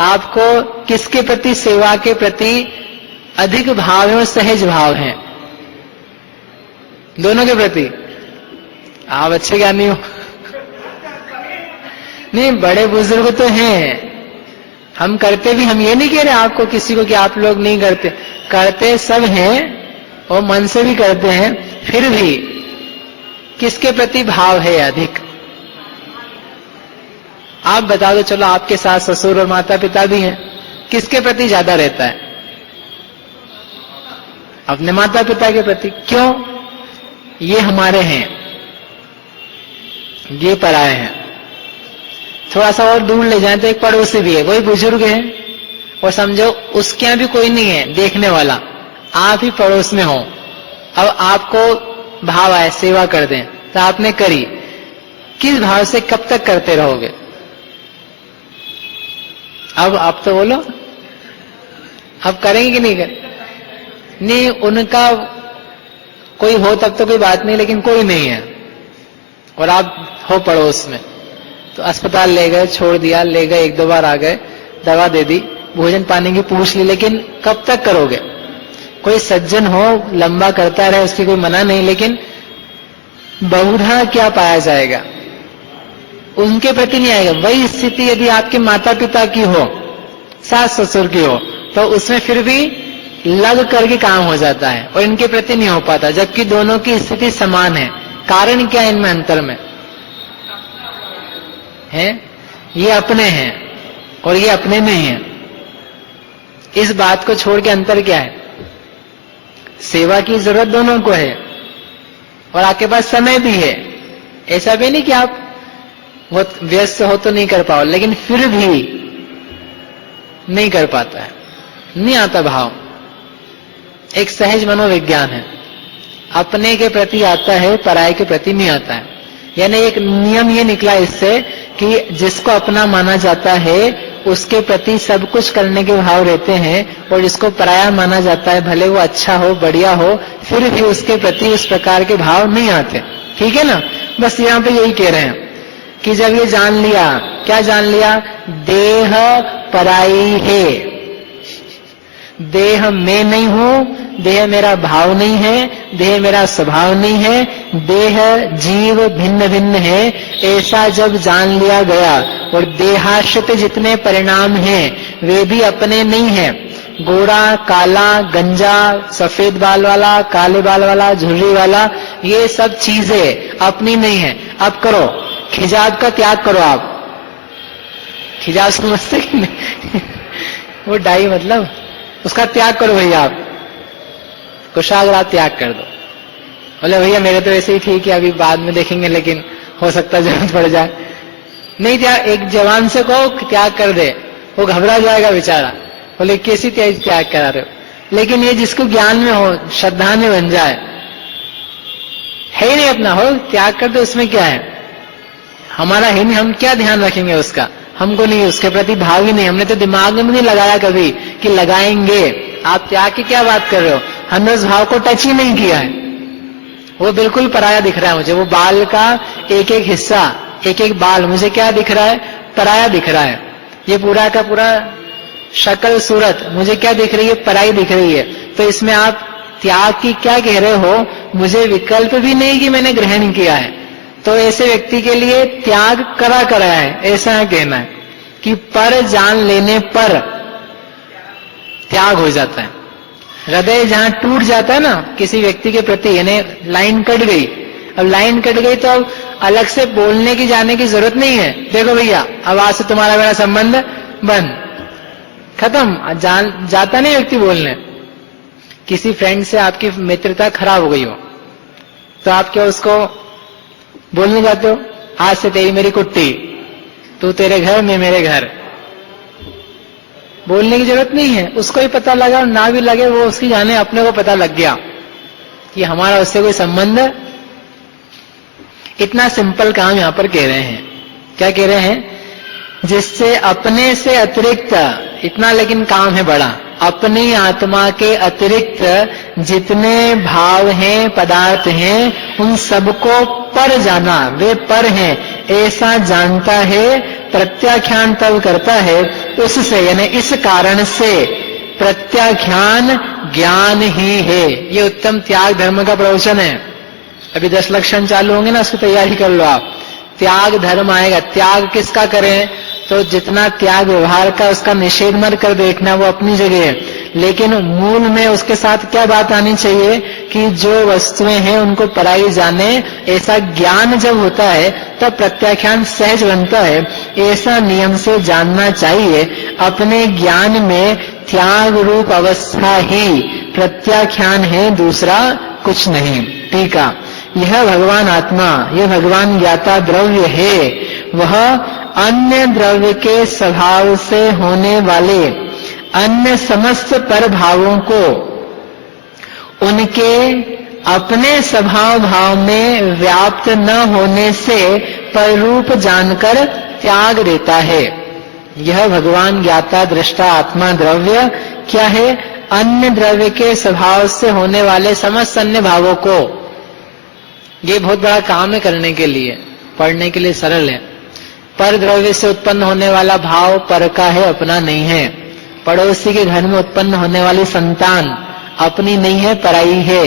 आपको किसके प्रति, सेवा के प्रति अधिक भाव है और सहज भाव है? दोनों के प्रति। आप अच्छे ज्ञानी हो। नहीं, बड़े बुजुर्ग तो हैं, हम करते भी, हम ये नहीं कह रहे आपको किसी को कि आप लोग नहीं करते, करते सब हैं और मन से भी करते हैं। फिर भी किसके प्रति भाव है अधिक? आप बता दो। चलो, आपके सास ससुर और माता पिता भी हैं, किसके प्रति ज्यादा रहता है? अपने माता पिता के प्रति। क्यों? ये हमारे हैं, ये पराये हैं। थोड़ा सा और दूर ले जाए तो एक पड़ोसी भी है, कोई बुजुर्ग है, और समझो उसके यहां भी कोई नहीं है देखने वाला, आप ही पड़ोस में हो। अब आपको भाव आए सेवा कर दें, तो आपने करी, किस भाव से कब तक करते रहोगे? अब आप तो बोलो, अब करेंगे कि नहीं करेंगे? नहीं, उनका कोई हो तब तो कोई बात नहीं, लेकिन कोई नहीं है और आप हो पड़ोस में, तो अस्पताल ले गए, छोड़ दिया, ले गए, 1-2 बार आ गए, दवा दे दी, भोजन पानी की पूछ ली, लेकिन कब तक करोगे? कोई सज्जन हो लंबा करता रहे, उसकी कोई मना नहीं, लेकिन बहुधा क्या पाया जाएगा? उनके प्रति नहीं आएगा। वही स्थिति यदि आपके माता पिता की हो, सास ससुर की हो, तो उसमें फिर भी लग करके काम हो जाता है और इनके प्रति नहीं हो पाता, जबकि दोनों की स्थिति समान है। कारण क्या है इनमें अंतर में? है ये अपने हैं और ये अपने नहीं है। इस बात को छोड़ के अंतर क्या है? सेवा की जरूरत दोनों को है और आपके पास समय भी है। ऐसा भी नहीं कि आप बहुत व्यस्त हो तो नहीं कर पाओ, लेकिन फिर भी नहीं कर पाता है, नहीं आता भाव। एक सहज मनोविज्ञान है, अपने के प्रति आता है, पराये के प्रति नहीं आता है। यानी एक नियम ये निकला इससे कि जिसको अपना माना जाता है उसके प्रति सब कुछ करने के भाव रहते हैं, और जिसको पराया माना जाता है, भले वो अच्छा हो, बढ़िया हो, फिर भी उसके प्रति उस प्रकार के भाव नहीं आते। ठीक है ना? बस यहाँ पे यही कह रहे हैं कि जब ये जान लिया, क्या जान लिया? देह पराई है, देह में नहीं हूं, देह मेरा भाव नहीं है, देह मेरा स्वभाव नहीं है, देह जीव भिन्न भिन्न है, ऐसा जब जान लिया गया, और देहाश्रित जितने परिणाम हैं वे भी अपने नहीं है। गोरा, काला, गंजा, सफेद बाल वाला, काले बाल वाला, झुर्री वाला, ये सब चीजें अपनी नहीं है। अब करो, खिजाब का त्याग करो। आप खिजाब समझते कि नहीं? वो डाई मतलब उसका त्याग करो भैया। आप कुशाग्र त्याग कर दो। बोले भैया मेरे तो ऐसे ही ठीक है, अभी बाद में देखेंगे, लेकिन हो सकता है जरूरत पड़ जाए। नहीं त्याग, एक जवान से कहो त्याग कर दे, वो घबरा जाएगा बेचारा। बोले कैसी त्याग करा रहे हो? लेकिन ये जिसको ज्ञान में हो, श्रद्धा में बन जाए, है ही नहीं अपना, हो त्याग कर दो, उसमें क्या है? हमारा है नहीं, हम क्या ध्यान रखेंगे उसका? हमको नहीं, उसके प्रति भाव ही नहीं, हमने तो दिमाग में नहीं लगाया कभी कि लगाएंगे। आप त्याग की क्या बात कर रहे हो? हमने उस भाव को टच ही नहीं किया है। वो बिल्कुल पराया दिख रहा है मुझे। वो बाल का एक एक हिस्सा, एक एक बाल मुझे क्या दिख रहा है? पराया दिख रहा है। ये पूरा का पूरा शक्ल सूरत मुझे क्या दिख रही है? पराई दिख रही है। तो इसमें आप त्याग की क्या कह रहे हो? मुझे विकल्प भी नहीं कि मैंने ग्रहण किया है। तो ऐसे व्यक्ति के लिए त्याग करा है, ऐसा है कहना है कि पर जान लेने पर त्याग हो जाता है। हृदय जहां टूट जाता है ना किसी व्यक्ति के प्रति, यानी लाइन कट गई, अब लाइन कट गई तो अब अलग से बोलने की जाने की जरूरत नहीं है। देखो भैया अब आज से तुम्हारा मेरा संबंध बंद, खत्म। जाता नहीं व्यक्ति बोलने, किसी फ्रेंड से आपकी मित्रता खराब हो गई हो, तो आप क्या उसको बोलने जाते हो, आज से तेरी मेरी कुट्टी, तू तेरे घर मैं मेरे घर? बोलने की जरूरत नहीं है, उसको ही पता लगा और ना भी लगे, वो उसकी जाने, अपने को पता लग गया कि हमारा उससे कोई संबंध है। इतना सिंपल काम यहां पर कह रहे हैं। क्या कह रहे हैं? जिससे अपने से अतिरिक्त, इतना लेकिन काम है बड़ा, अपनी आत्मा के अतिरिक्त जितने भाव हैं, पदार्थ हैं, उन सबको पर जाना, वे पर हैं ऐसा जानता है, प्रत्याख्यान तब करता है उससे, यानी इस कारण से प्रत्याख्यान ज्ञान ही है। ये उत्तम त्याग धर्म का प्रवचन है। अभी 10 लक्षण चालू होंगे ना, उसकी तैयारी कर लो आप। त्याग धर्म आएगा। त्याग किसका करें? तो जितना त्याग व्यवहार का, उसका निषेध मत कर देखना, वो अपनी जगह है, लेकिन मूल में उसके साथ क्या बात आनी चाहिए कि जो वस्तुएं हैं उनको पराई जाने, ऐसा ज्ञान जब होता है तब प्रत्याख्यान सहज बनता है। ऐसा नियम से जानना चाहिए। अपने ज्ञान में त्याग रूप अवस्था ही प्रत्याख्यान है, दूसरा कुछ नहीं। ठीक है, यह भगवान आत्मा, यह भगवान ज्ञाता द्रव्य है, वह अन्य द्रव्य के स्वभाव से होने वाले अन्य समस्त पर भावों को उनके अपने स्वभाव भाव में व्याप्त न होने से पररूप जानकर त्याग देता है। यह भगवान ज्ञाता दृष्टा आत्मा द्रव्य क्या है? अन्य द्रव्य के स्वभाव से होने वाले समस्त अन्य भावों को। ये बहुत बड़ा काम है करने के लिए, पढ़ने के लिए सरल है। पर द्रव्य से उत्पन्न होने वाला भाव पर का है, अपना नहीं है। पड़ोसी के घर में उत्पन्न होने वाली संतान अपनी नहीं है, पराई है।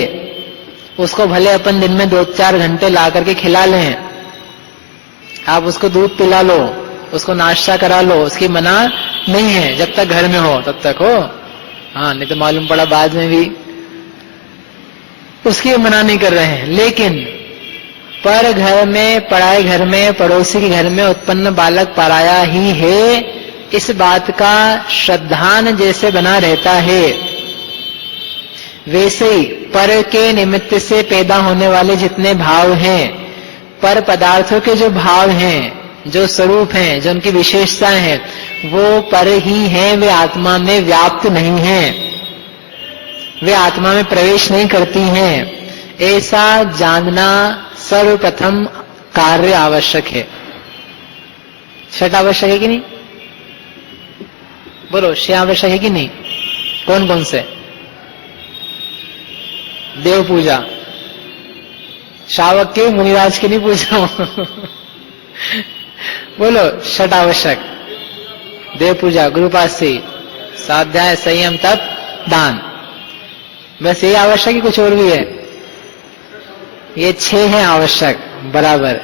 उसको भले अपन दिन में 2-4 घंटे ला करके खिला लें, आप उसको दूध पिला लो, उसको नाश्ता करा लो, उसकी मना नहीं है जब तक घर में हो तब तक हो। हाँ, नहीं तो मालूम पड़ा बाद में भी उसकी मना नहीं कर रहे हैं। लेकिन पर घर में, पराए घर में, पड़ोसी के घर में उत्पन्न बालक पराया ही है, इस बात का श्रद्धान जैसे बना रहता है, वैसे ही पर के निमित्त से पैदा होने वाले जितने भाव हैं, पर पदार्थों के जो भाव हैं, जो स्वरूप हैं, जो उनकी विशेषताएं हैं, वो पर ही हैं, वे आत्मा में व्याप्त नहीं हैं, वे आत्मा में प्रवेश नहीं करती हैं। ऐसा जानना सर्वप्रथम कार्य आवश्यक है। छठ आवश्यक है कि नहीं? बोलो, 6 आवश्यक है कि नहीं? कौन कौन से? देव पूजा, शावक के, मुनिराज के नहीं पूछ रहा हूं। बोलो, 6 आवश्यक। देव पूजा, गुरुपासी, स्वाध्याय, संयम, तप, दान, बस ये आवश्यक ही, कुछ और भी है? ये 6 है आवश्यक बराबर।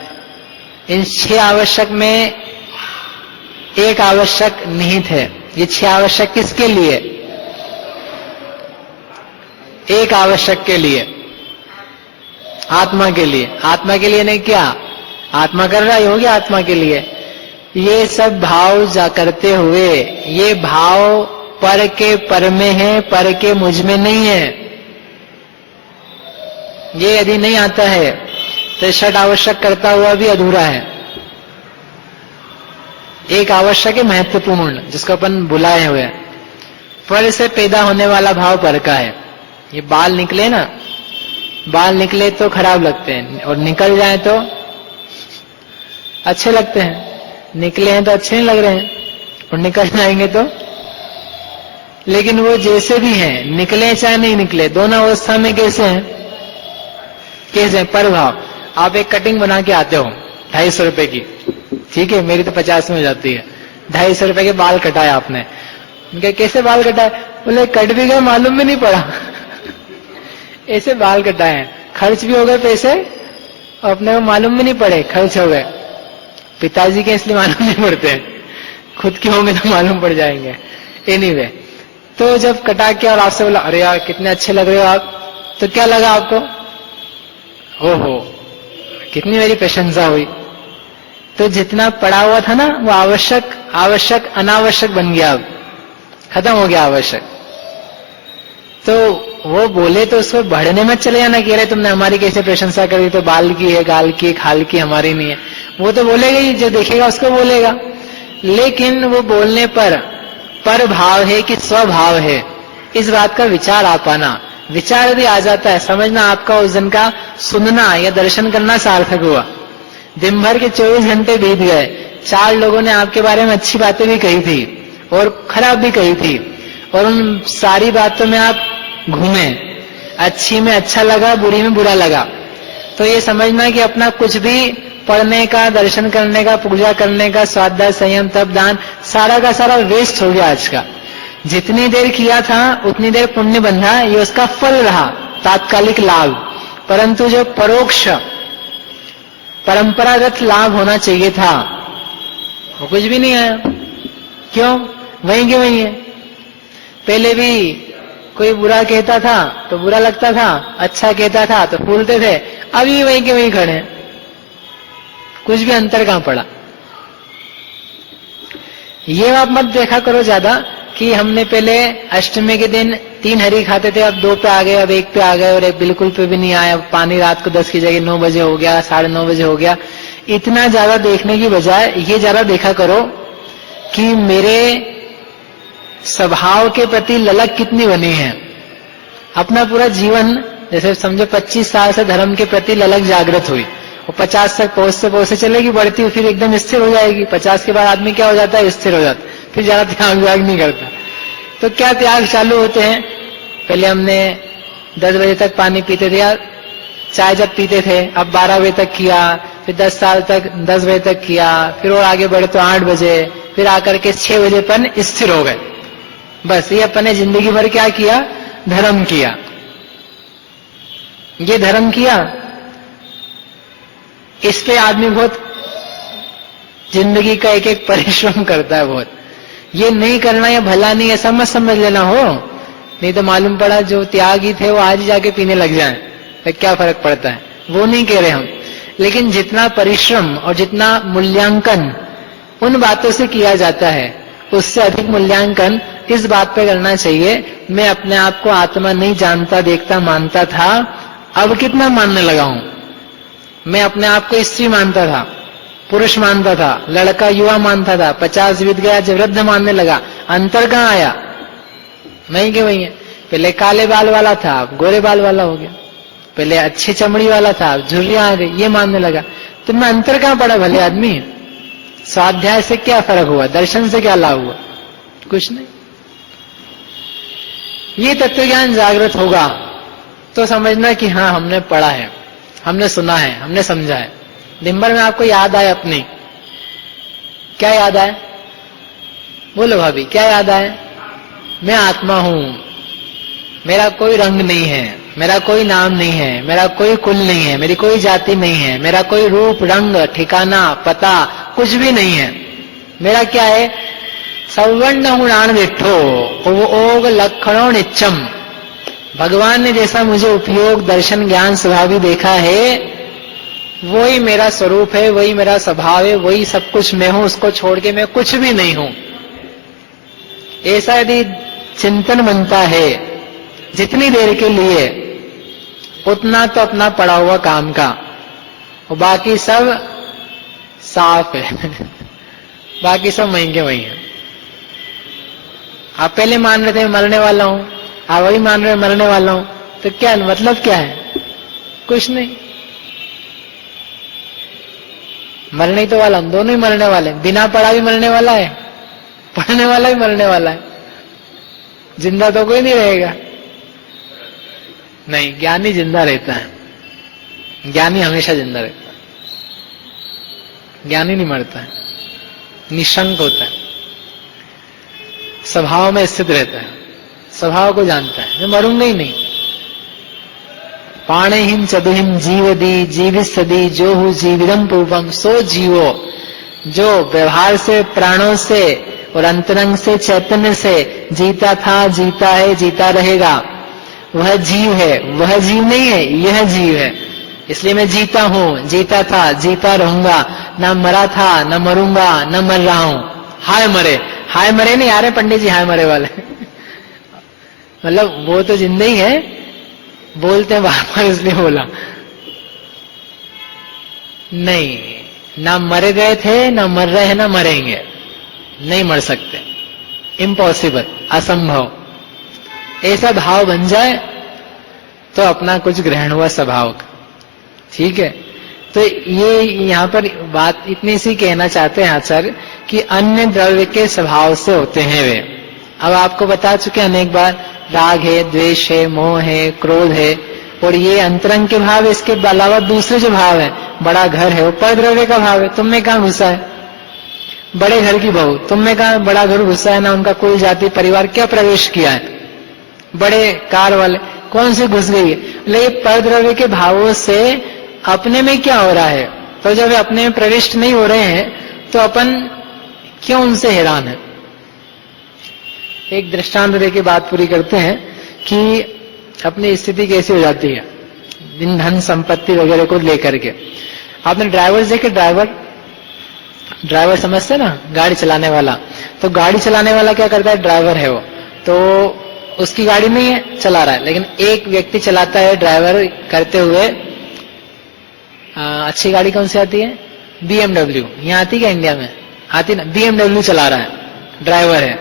इन 6 आवश्यक में एक आवश्यक निहित है। ये 6 आवश्यक किसके लिए? एक आवश्यक के लिए, आत्मा के लिए। आत्मा के लिए नहीं, क्या आत्मा कर रहा है, हो गया आत्मा के लिए। ये सब भाव जा करते हुए, ये भाव पर के पर में है, पर के मुझ में नहीं है। ये यदि नहीं आता है तो 6 आवश्यक करता हुआ भी अधूरा है। एक आवश्यक है महत्वपूर्ण, जिसको अपन बुलाए हुए, पर से पैदा होने वाला भाव पर का है। ये बाल निकले ना, बाल निकले तो खराब लगते हैं, और निकल जाए तो अच्छे लगते हैं। निकले हैं तो अच्छे नहीं लग रहे हैं, और निकल जाएंगे तो। लेकिन वो जैसे भी हैं, निकले चाहे नहीं निकले, दोनों अवस्था में कैसे हैं? कैसे हैं? पर भाव। आप एक कटिंग बना के आते हो 250 रुपए की, ठीक है, मेरी तो 50 में हो जाती है। 250 रुपए के बाल कटाए आपने। उनके कैसे बाल कटाए? बोले कट भी गए, मालूम भी नहीं पड़ा। ऐसे बाल कटाए हैं, खर्च भी हो गए पैसे, और अपने को मालूम भी नहीं पड़े खर्च हो गए। पिताजी के इसलिए मालूम नहीं पड़ते, खुद के होंगे तो मालूम पड़ जाएंगे। एनीवे, तो जब कटा के और आपसे बोला, अरे यार कितने अच्छे लग रहे हो आप, तो क्या लगा आपको? ओहो, कितनी मेरी प्रशंसा हुई। तो जितना पड़ा हुआ था ना, वो आवश्यक अनावश्यक बन गया, अब खत्म हो गया आवश्यक। तो वो बोले तो उसको बढ़ने मत चले जाना कि अरे तुमने हमारी कैसे प्रशंसा करी, तो बाल की है, गाल की, खाल की, हमारी नहीं है। वो तो बोलेगा ही, जो देखेगा उसको बोलेगा। लेकिन वो बोलने पर भाव है कि स्वभाव है, इस बात का विचार आ पाना। विचार यदि आ जाता है, समझना आपका उस दिन का सुनना या दर्शन करना सार्थक हुआ। दिन भर के 24 घंटे बीत गए, 4 लोगों ने आपके बारे में अच्छी बातें भी कही थी और खराब भी कही थी, और उन सारी बातों में आप घूमे, अच्छी में अच्छा लगा, बुरी में बुरा लगा, तो ये समझना कि अपना कुछ भी पढ़ने का, दर्शन करने का, पूजा करने का, स्वाध्याय, संयम, तप, दान, सारा का सारा वेस्ट हो गया आज का। जितनी देर किया था उतनी देर पुण्य बंधा, ये उसका फल रहा, तात्कालिक लाभ। परंतु जो परोक्ष परंपरागत लाभ होना चाहिए था, वो कुछ भी नहीं आया। क्यों? वहीं के वहीं है। पहले भी कोई बुरा कहता था तो बुरा लगता था, अच्छा कहता था तो फूलते थे, अभी वहीं के वहीं खड़े हैं, कुछ भी अंतर कहां पड़ा। ये आप मत देखा करो ज्यादा कि हमने पहले अष्टमी के दिन 3 हरी खाते थे, अब 2 पे आ गए, अब 1 पे आ गए, और 1 बिल्कुल पे भी नहीं आया, पानी रात को 10 की जगह 9 बजे हो गया, 9:30 बजे हो गया। इतना ज्यादा देखने की बजाय ये ज्यादा देखा करो कि मेरे स्वभाव के प्रति ललक कितनी बनी है। अपना पूरा जीवन, जैसे समझो 25 साल से धर्म के प्रति ललक जागृत हुई, और 50 तक पहुंचते चलेगी, बढ़ती हुई, फिर एकदम स्थिर हो जाएगी। 50 के बाद आदमी क्या हो जाता है? स्थिर हो जाता है, फिर ज्यादा त्याग व्याग नहीं करता। तो क्या त्याग चालू होते हैं? पहले हमने 10 बजे तक पानी पीते थे, चाय जब पीते थे, अब 12 बजे तक किया, फिर 10 साल तक 10 बजे तक किया, फिर और आगे बढ़े तो 8 बजे, फिर आकर के 6 बजे पर स्थिर हो गए। बस ये अपने जिंदगी भर क्या किया? धर्म किया। ये धर्म किया, इस पे आदमी बहुत जिंदगी का एक एक परिश्रम करता है बहुत। ये नहीं करना या भला नहीं, ऐसा मत समझ लेना हो, नहीं तो मालूम पड़ा जो त्यागी थे वो आज ही जाके पीने लग जाएं, तो क्या फर्क पड़ता है? वो नहीं कह रहे हम। लेकिन जितना परिश्रम और जितना मूल्यांकन उन बातों से किया जाता है, उससे अधिक मूल्यांकन इस बात पे करना चाहिए, मैं अपने आप को आत्मा नहीं जानता, देखता, मानता था, अब कितना मानने लगा हूं। मैं अपने आप को स्त्री मानता था, पुरुष मानता था, लड़का युवा मानता था, 50 बीत गया, जब वृद्ध मानने लगा, अंतर कहां आया? नहीं कि वही है। पहले काले बाल वाला था, अब गोरे बाल वाला हो गया। पहले अच्छी चमड़ी वाला था, अब झुर्रियां आ गई, ये मानने लगा। तो मैं अंतर कहां पड़ा भले आदमी? स्वाध्याय से क्या फर्क हुआ? दर्शन से क्या लाभ हुआ? कुछ नहीं। ये तत्व ज्ञान जागृत होगा तो समझना कि हाँ, हमने पढ़ा है, हमने सुना है, हमने समझा है। दिन भर में आपको याद आए अपनी, क्या याद आए? बोलो भाभी, क्या याद आए? मैं आत्मा हूं, मेरा कोई रंग नहीं है, मेरा कोई नाम नहीं है, मेरा कोई कुल नहीं है, मेरी कोई जाति नहीं है, मेरा कोई रूप, रंग, ठिकाना, पता कुछ भी नहीं है। मेरा क्या है? सवर्ण गुणान विठो ओग लक्षणों निच्चम। भगवान ने जैसा मुझे उपयोग, दर्शन, ज्ञान, स्वभाव देखा है, वही मेरा स्वरूप है, वही मेरा स्वभाव है, वही सब कुछ मैं हूं, उसको छोड़ के मैं कुछ भी नहीं हूं। ऐसा यदि चिंतन बनता है जितनी देर के लिए, उतना तो अपना पड़ा हुआ काम का, और बाकी सब साफ है बाकी सब वहीं के वहीं है। आप पहले मान रहे थे मरने वाला हूं, आप वही मान रहे मरने वाला हूं, तो क्या मतलब क्या है? कुछ नहीं। मरने तो वाला, हम दोनों ही मरने वाले, बिना पढ़ा भी मरने वाला है, पढ़ने वाला भी मरने वाला है। जिंदा तो कोई नहीं रहेगा। नहीं, ज्ञानी जिंदा रहता है, ज्ञानी हमेशा जिंदा रहता है, ज्ञानी नहीं मरता है, निशंक होता है, स्वभाव में स्थित रहता है, स्वभाव को जानता है, मैं मरूंगा ही नहीं। पाणेहिम चतुहिम जीवदी जीवित सदी जो हूँ जीविदम पूर्वम, सो जीवो जो व्यवहार से, प्राणों से और अंतरंग से, चैतन्य से जीता था, जीता है, जीता रहेगा, वह जीव है। वह जीव नहीं है, यह जीव है। इसलिए मैं जीता हूं, जीता था, जीता रहूंगा, न मरा था, न मरूंगा, न मर रहा हूं। हाय मरे, हाय मरे नहीं आ रहे पंडित जी, हाय मरे वाले मतलब वो तो जिंदा ही है, बोलते हैं बार बार इसलिए बोला। नहीं, ना मर गए थे, ना मर रहे हैं, ना मरेंगे, नहीं मर सकते, इम्पॉसिबल, असंभव। ऐसा भाव बन जाए तो अपना कुछ ग्रहण हुआ स्वभाव का। ठीक है, तो ये यहाँ पर बात इतनी सी कहना चाहते हैं आचार्य कि अन्य द्रव्य के स्वभाव से होते हैं वे। अब आपको बता चुके अनेक बार, राग है, द्वेष है, मोह है, क्रोध है, और ये अंतरंग के भाव है। इसके अलावा दूसरे जो भाव है, बड़ा घर है, वो पर द्रव्य का भाव है। तुमने कहाँ घुसा है? बड़े घर की बहू, तुमने कहा बड़ा घर घुसा है ना, उनका कुल जाति परिवार क्या प्रवेश किया है? बड़े कार वाले कौन से घुस गई है? लेकिन पर द्रव्य के भावों से अपने में क्या हो रहा है? तो जब वे अपने में प्रविष्ट नहीं हो रहे हैं तो अपन क्यों उनसे हैरान है? एक दृष्टांत देके बात पूरी करते हैं कि अपनी स्थिति कैसी हो जाती है इन धन संपत्ति वगैरह को लेकर के। आपने ड्राइवर देखे, ड्राइवर समझते ना, गाड़ी चलाने वाला। तो गाड़ी चलाने वाला क्या करता है? ड्राइवर है वो, तो उसकी गाड़ी नहीं है, चला रहा है, लेकिन एक व्यक्ति चलाता है ड्राइवर करते हुए। अच्छी गाड़ी कौन सी आती है? BMW। यहाँ आती क्या इंडिया में? आती ना। BMW चला रहा है, ड्राइवर है,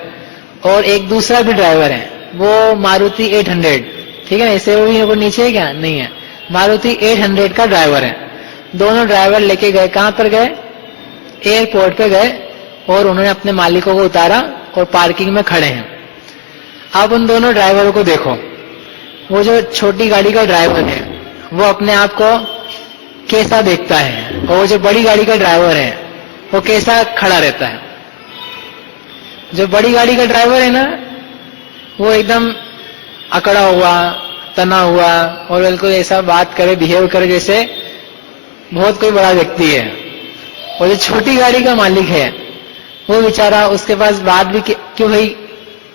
और एक दूसरा भी ड्राइवर है, वो मारुति 800। ठीक है ना, इसे वो नीचे है क्या? नहीं है, मारुति 800 का ड्राइवर है। दोनों ड्राइवर लेके गए, कहां पर गए? एयरपोर्ट पे गए, और उन्होंने अपने मालिकों को उतारा और पार्किंग में खड़े हैं। अब उन दोनों ड्राइवरों को देखो, वो जो छोटी गाड़ी का ड्राइवर है वो अपने आप को कैसा देखता है, और वो जो बड़ी गाड़ी का ड्राइवर है वो कैसा खड़ा रहता है? जो बड़ी गाड़ी का ड्राइवर है ना, वो एकदम अकड़ा हुआ, तना हुआ, और बिल्कुल ऐसा बात करे, बिहेव करे जैसे बहुत कोई बड़ा व्यक्ति है। और जो छोटी गाड़ी का मालिक है वो बेचारा, उसके पास बात भी क्यों भाई,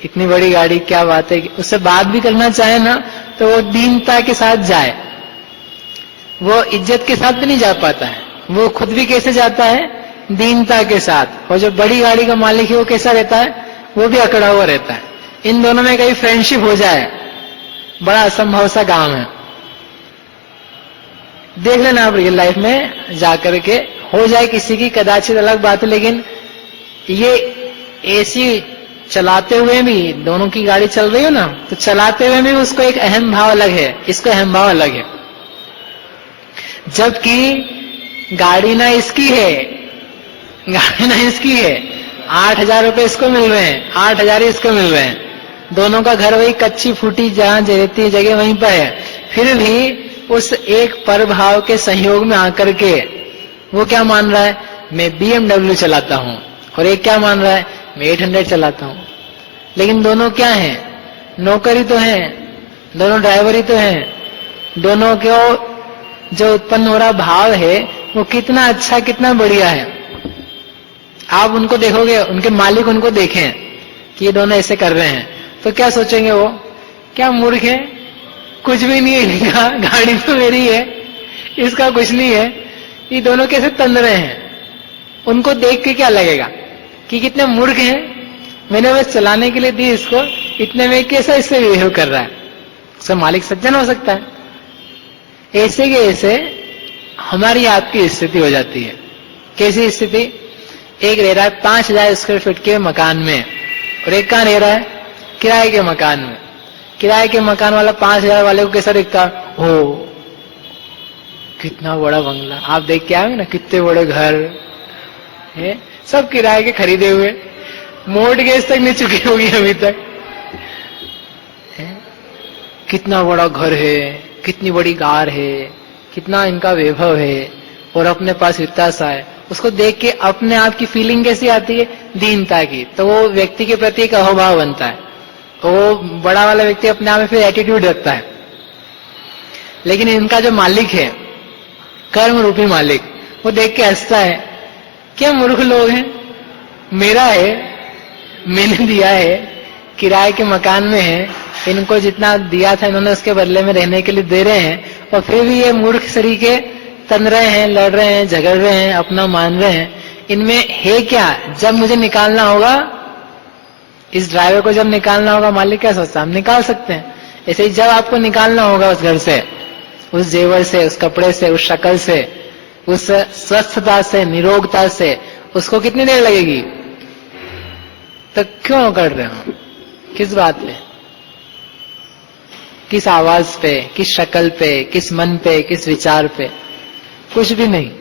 इतनी बड़ी गाड़ी, क्या बात है, उससे बात भी करना चाहे ना तो वो दीनता के साथ जाए, वो इज्जत के साथ भी नहीं जा पाता है। वो खुद भी कैसे जाता है? दीनता के साथ। और जो बड़ी गाड़ी का मालिक है वो कैसा रहता है? वो भी अकड़ा हुआ रहता है। इन दोनों में कहीं फ्रेंडशिप हो जाए, बड़ा असंभव सा काम है। देख लेना आप रियल लाइफ में जाकर के, हो जाए किसी की कदाचित अलग बात है, लेकिन ये ऐसी चलाते हुए भी, दोनों की गाड़ी चल रही हो ना, तो चलाते हुए भी उसको एक अहम भाव अलग है, इसको अहम भाव अलग है। जबकि गाड़ी ना इसकी है, गाड़ी ना इसकी है, 8,000 रुपए इसको मिल रहे हैं, 8,000 इसको मिल रहे हैं, दोनों का घर वही कच्ची फूटी जहां रहती जगह वहीं पर है, फिर भी उस एक पर भाव के सहयोग में आकर के वो क्या मान रहा है? मैं BMW चलाता हूं, और एक क्या मान रहा है? मैं 800 चलाता हूं। लेकिन दोनों क्या हैं? नौकर ही तो हैं, दोनों ड्राइवर ही तो हैं। दोनों को जो उत्पन्न हो रहा भाव है वो कितना अच्छा, कितना बढ़िया है। आप उनको देखोगे, उनके मालिक उनको देखें कि ये दोनों ऐसे कर रहे हैं, तो क्या सोचेंगे? वो क्या मूर्ख है, कुछ भी नहीं है, गाड़ी तो मेरी है, इसका कुछ नहीं है, ये दोनों कैसे तन रहे हैं? उनको देख के क्या लगेगा कि कितने मूर्ख हैं, मैंने बस चलाने के लिए दी इसको, इतने में कैसा इससे बिहेव कर रहा है। उसका मालिक सज्जन हो सकता है। ऐसे के ऐसे हमारी आपकी स्थिति हो जाती है। कैसी स्थिति? एक रह रहा है 5,000 स्क्वायर फीट के मकान में, और एक कहां रह रहा है? किराए के मकान में। किराए के मकान वाला 5,000 वाले को कैसा दिखता? हो, कितना बड़ा बंगला, आप देख के आए ना, कितने बड़े घर है, सब किराए के खरीदे हुए, मॉर्टगेज तक नहीं चुकी होगी अभी तक है? कितना बड़ा घर है, कितनी बड़ी कार है, कितना इनका वैभव है, और अपने पास इतना सा है। उसको देख के अपने आप की फीलिंग कैसी आती है? दीनता की। तो वो व्यक्ति के प्रति एक अहोभाव बनता है, वो बड़ा वाला व्यक्ति अपने आप में फिर एटीट्यूड रखता है। लेकिन इनका जो मालिक है, कर्म रूपी मालिक, वो देख के हंसता है, क्या मूर्ख लोग हैं, मेरा है, मैंने दिया है, किराए के मकान में है, इनको जितना दिया था इन्होंने उसके बदले में रहने के लिए दे रहे हैं, और फिर भी ये मूर्ख सरीके तन रहे हैं, लड़ रहे हैं, झगड़ रहे हैं, अपना मान रहे हैं। इनमें है क्या? जब मुझे निकालना होगा इस ड्राइवर को जब निकालना होगा मालिक क्या सोचता है, हम निकाल सकते हैं। ऐसे ही जब आपको निकालना होगा उस घर से, उस जेवर से, उस कपड़े से, उस शक्ल से, उस स्वस्थता से, निरोगता से, उसको कितनी देर लगेगी? तो क्यों कर रहे हो? किस बात पे? किस आवाज पे, किस शक्ल पे, किस मन पे, किस विचार पे? कुछ भी नहीं।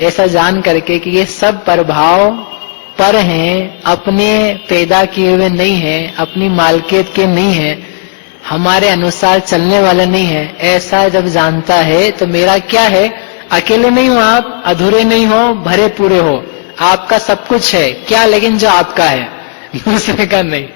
ऐसा जान करके कि ये सब प्रभाव पर हैं, अपने पैदा किए हुए नहीं हैं, अपनी मालकियत के नहीं हैं, हमारे अनुसार चलने वाले नहीं है, ऐसा जब जानता है तो मेरा क्या है? अकेले नहीं हो आप, अधूरे नहीं हो, भरे पूरे हो। आपका सब कुछ है क्या, लेकिन जो आपका है दूसरे का नहीं।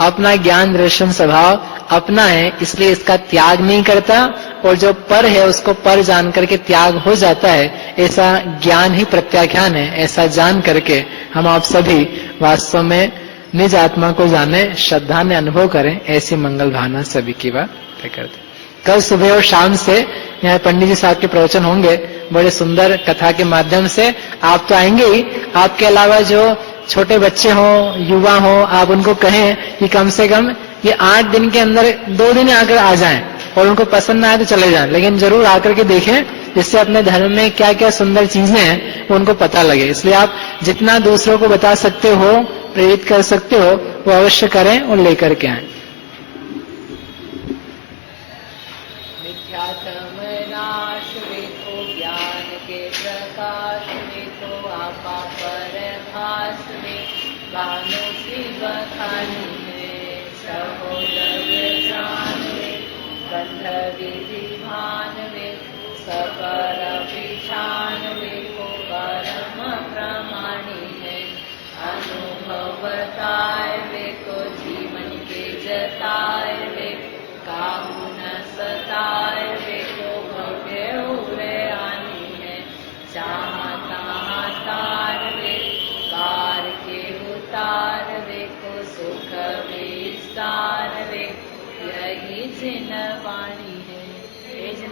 अपना ज्ञान दर्शन स्वभाव अपना है, इसलिए इसका त्याग नहीं करता, और जो पर है उसको पर जान करके त्याग हो जाता है। ऐसा ज्ञान ही प्रत्याख्यान है। ऐसा जान करके हम आप सभी वास्तव में निज आत्मा को जाने, श्रद्धा में अनुभव करें, ऐसी मंगल भावना सभी की बात करते। कल सुबह और शाम से यहाँ पंडित जी साहब के प्रवचन होंगे, बड़े सुंदर कथा के माध्यम से। आप तो आएंगे ही, आपके अलावा जो छोटे बच्चे हों, युवा हों, आप उनको कहें कि कम से कम ये 8 दिन के अंदर 2 दिन आकर आ जाएं, और उनको पसंद ना आए तो चले जाएं, लेकिन जरूर आकर के देखें, जिससे अपने धर्म में क्या क्या सुंदर चीजें हैं वो उनको पता लगे। इसलिए आप जितना दूसरों को बता सकते हो, प्रेरित कर सकते हो, वो अवश्य करें और लेकर के आए।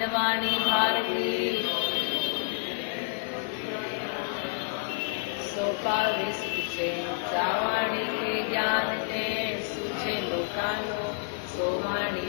वाणी भारती सोपावे सुचे जावाणी के ज्ञान ने सुचे लोकानो सोवाणी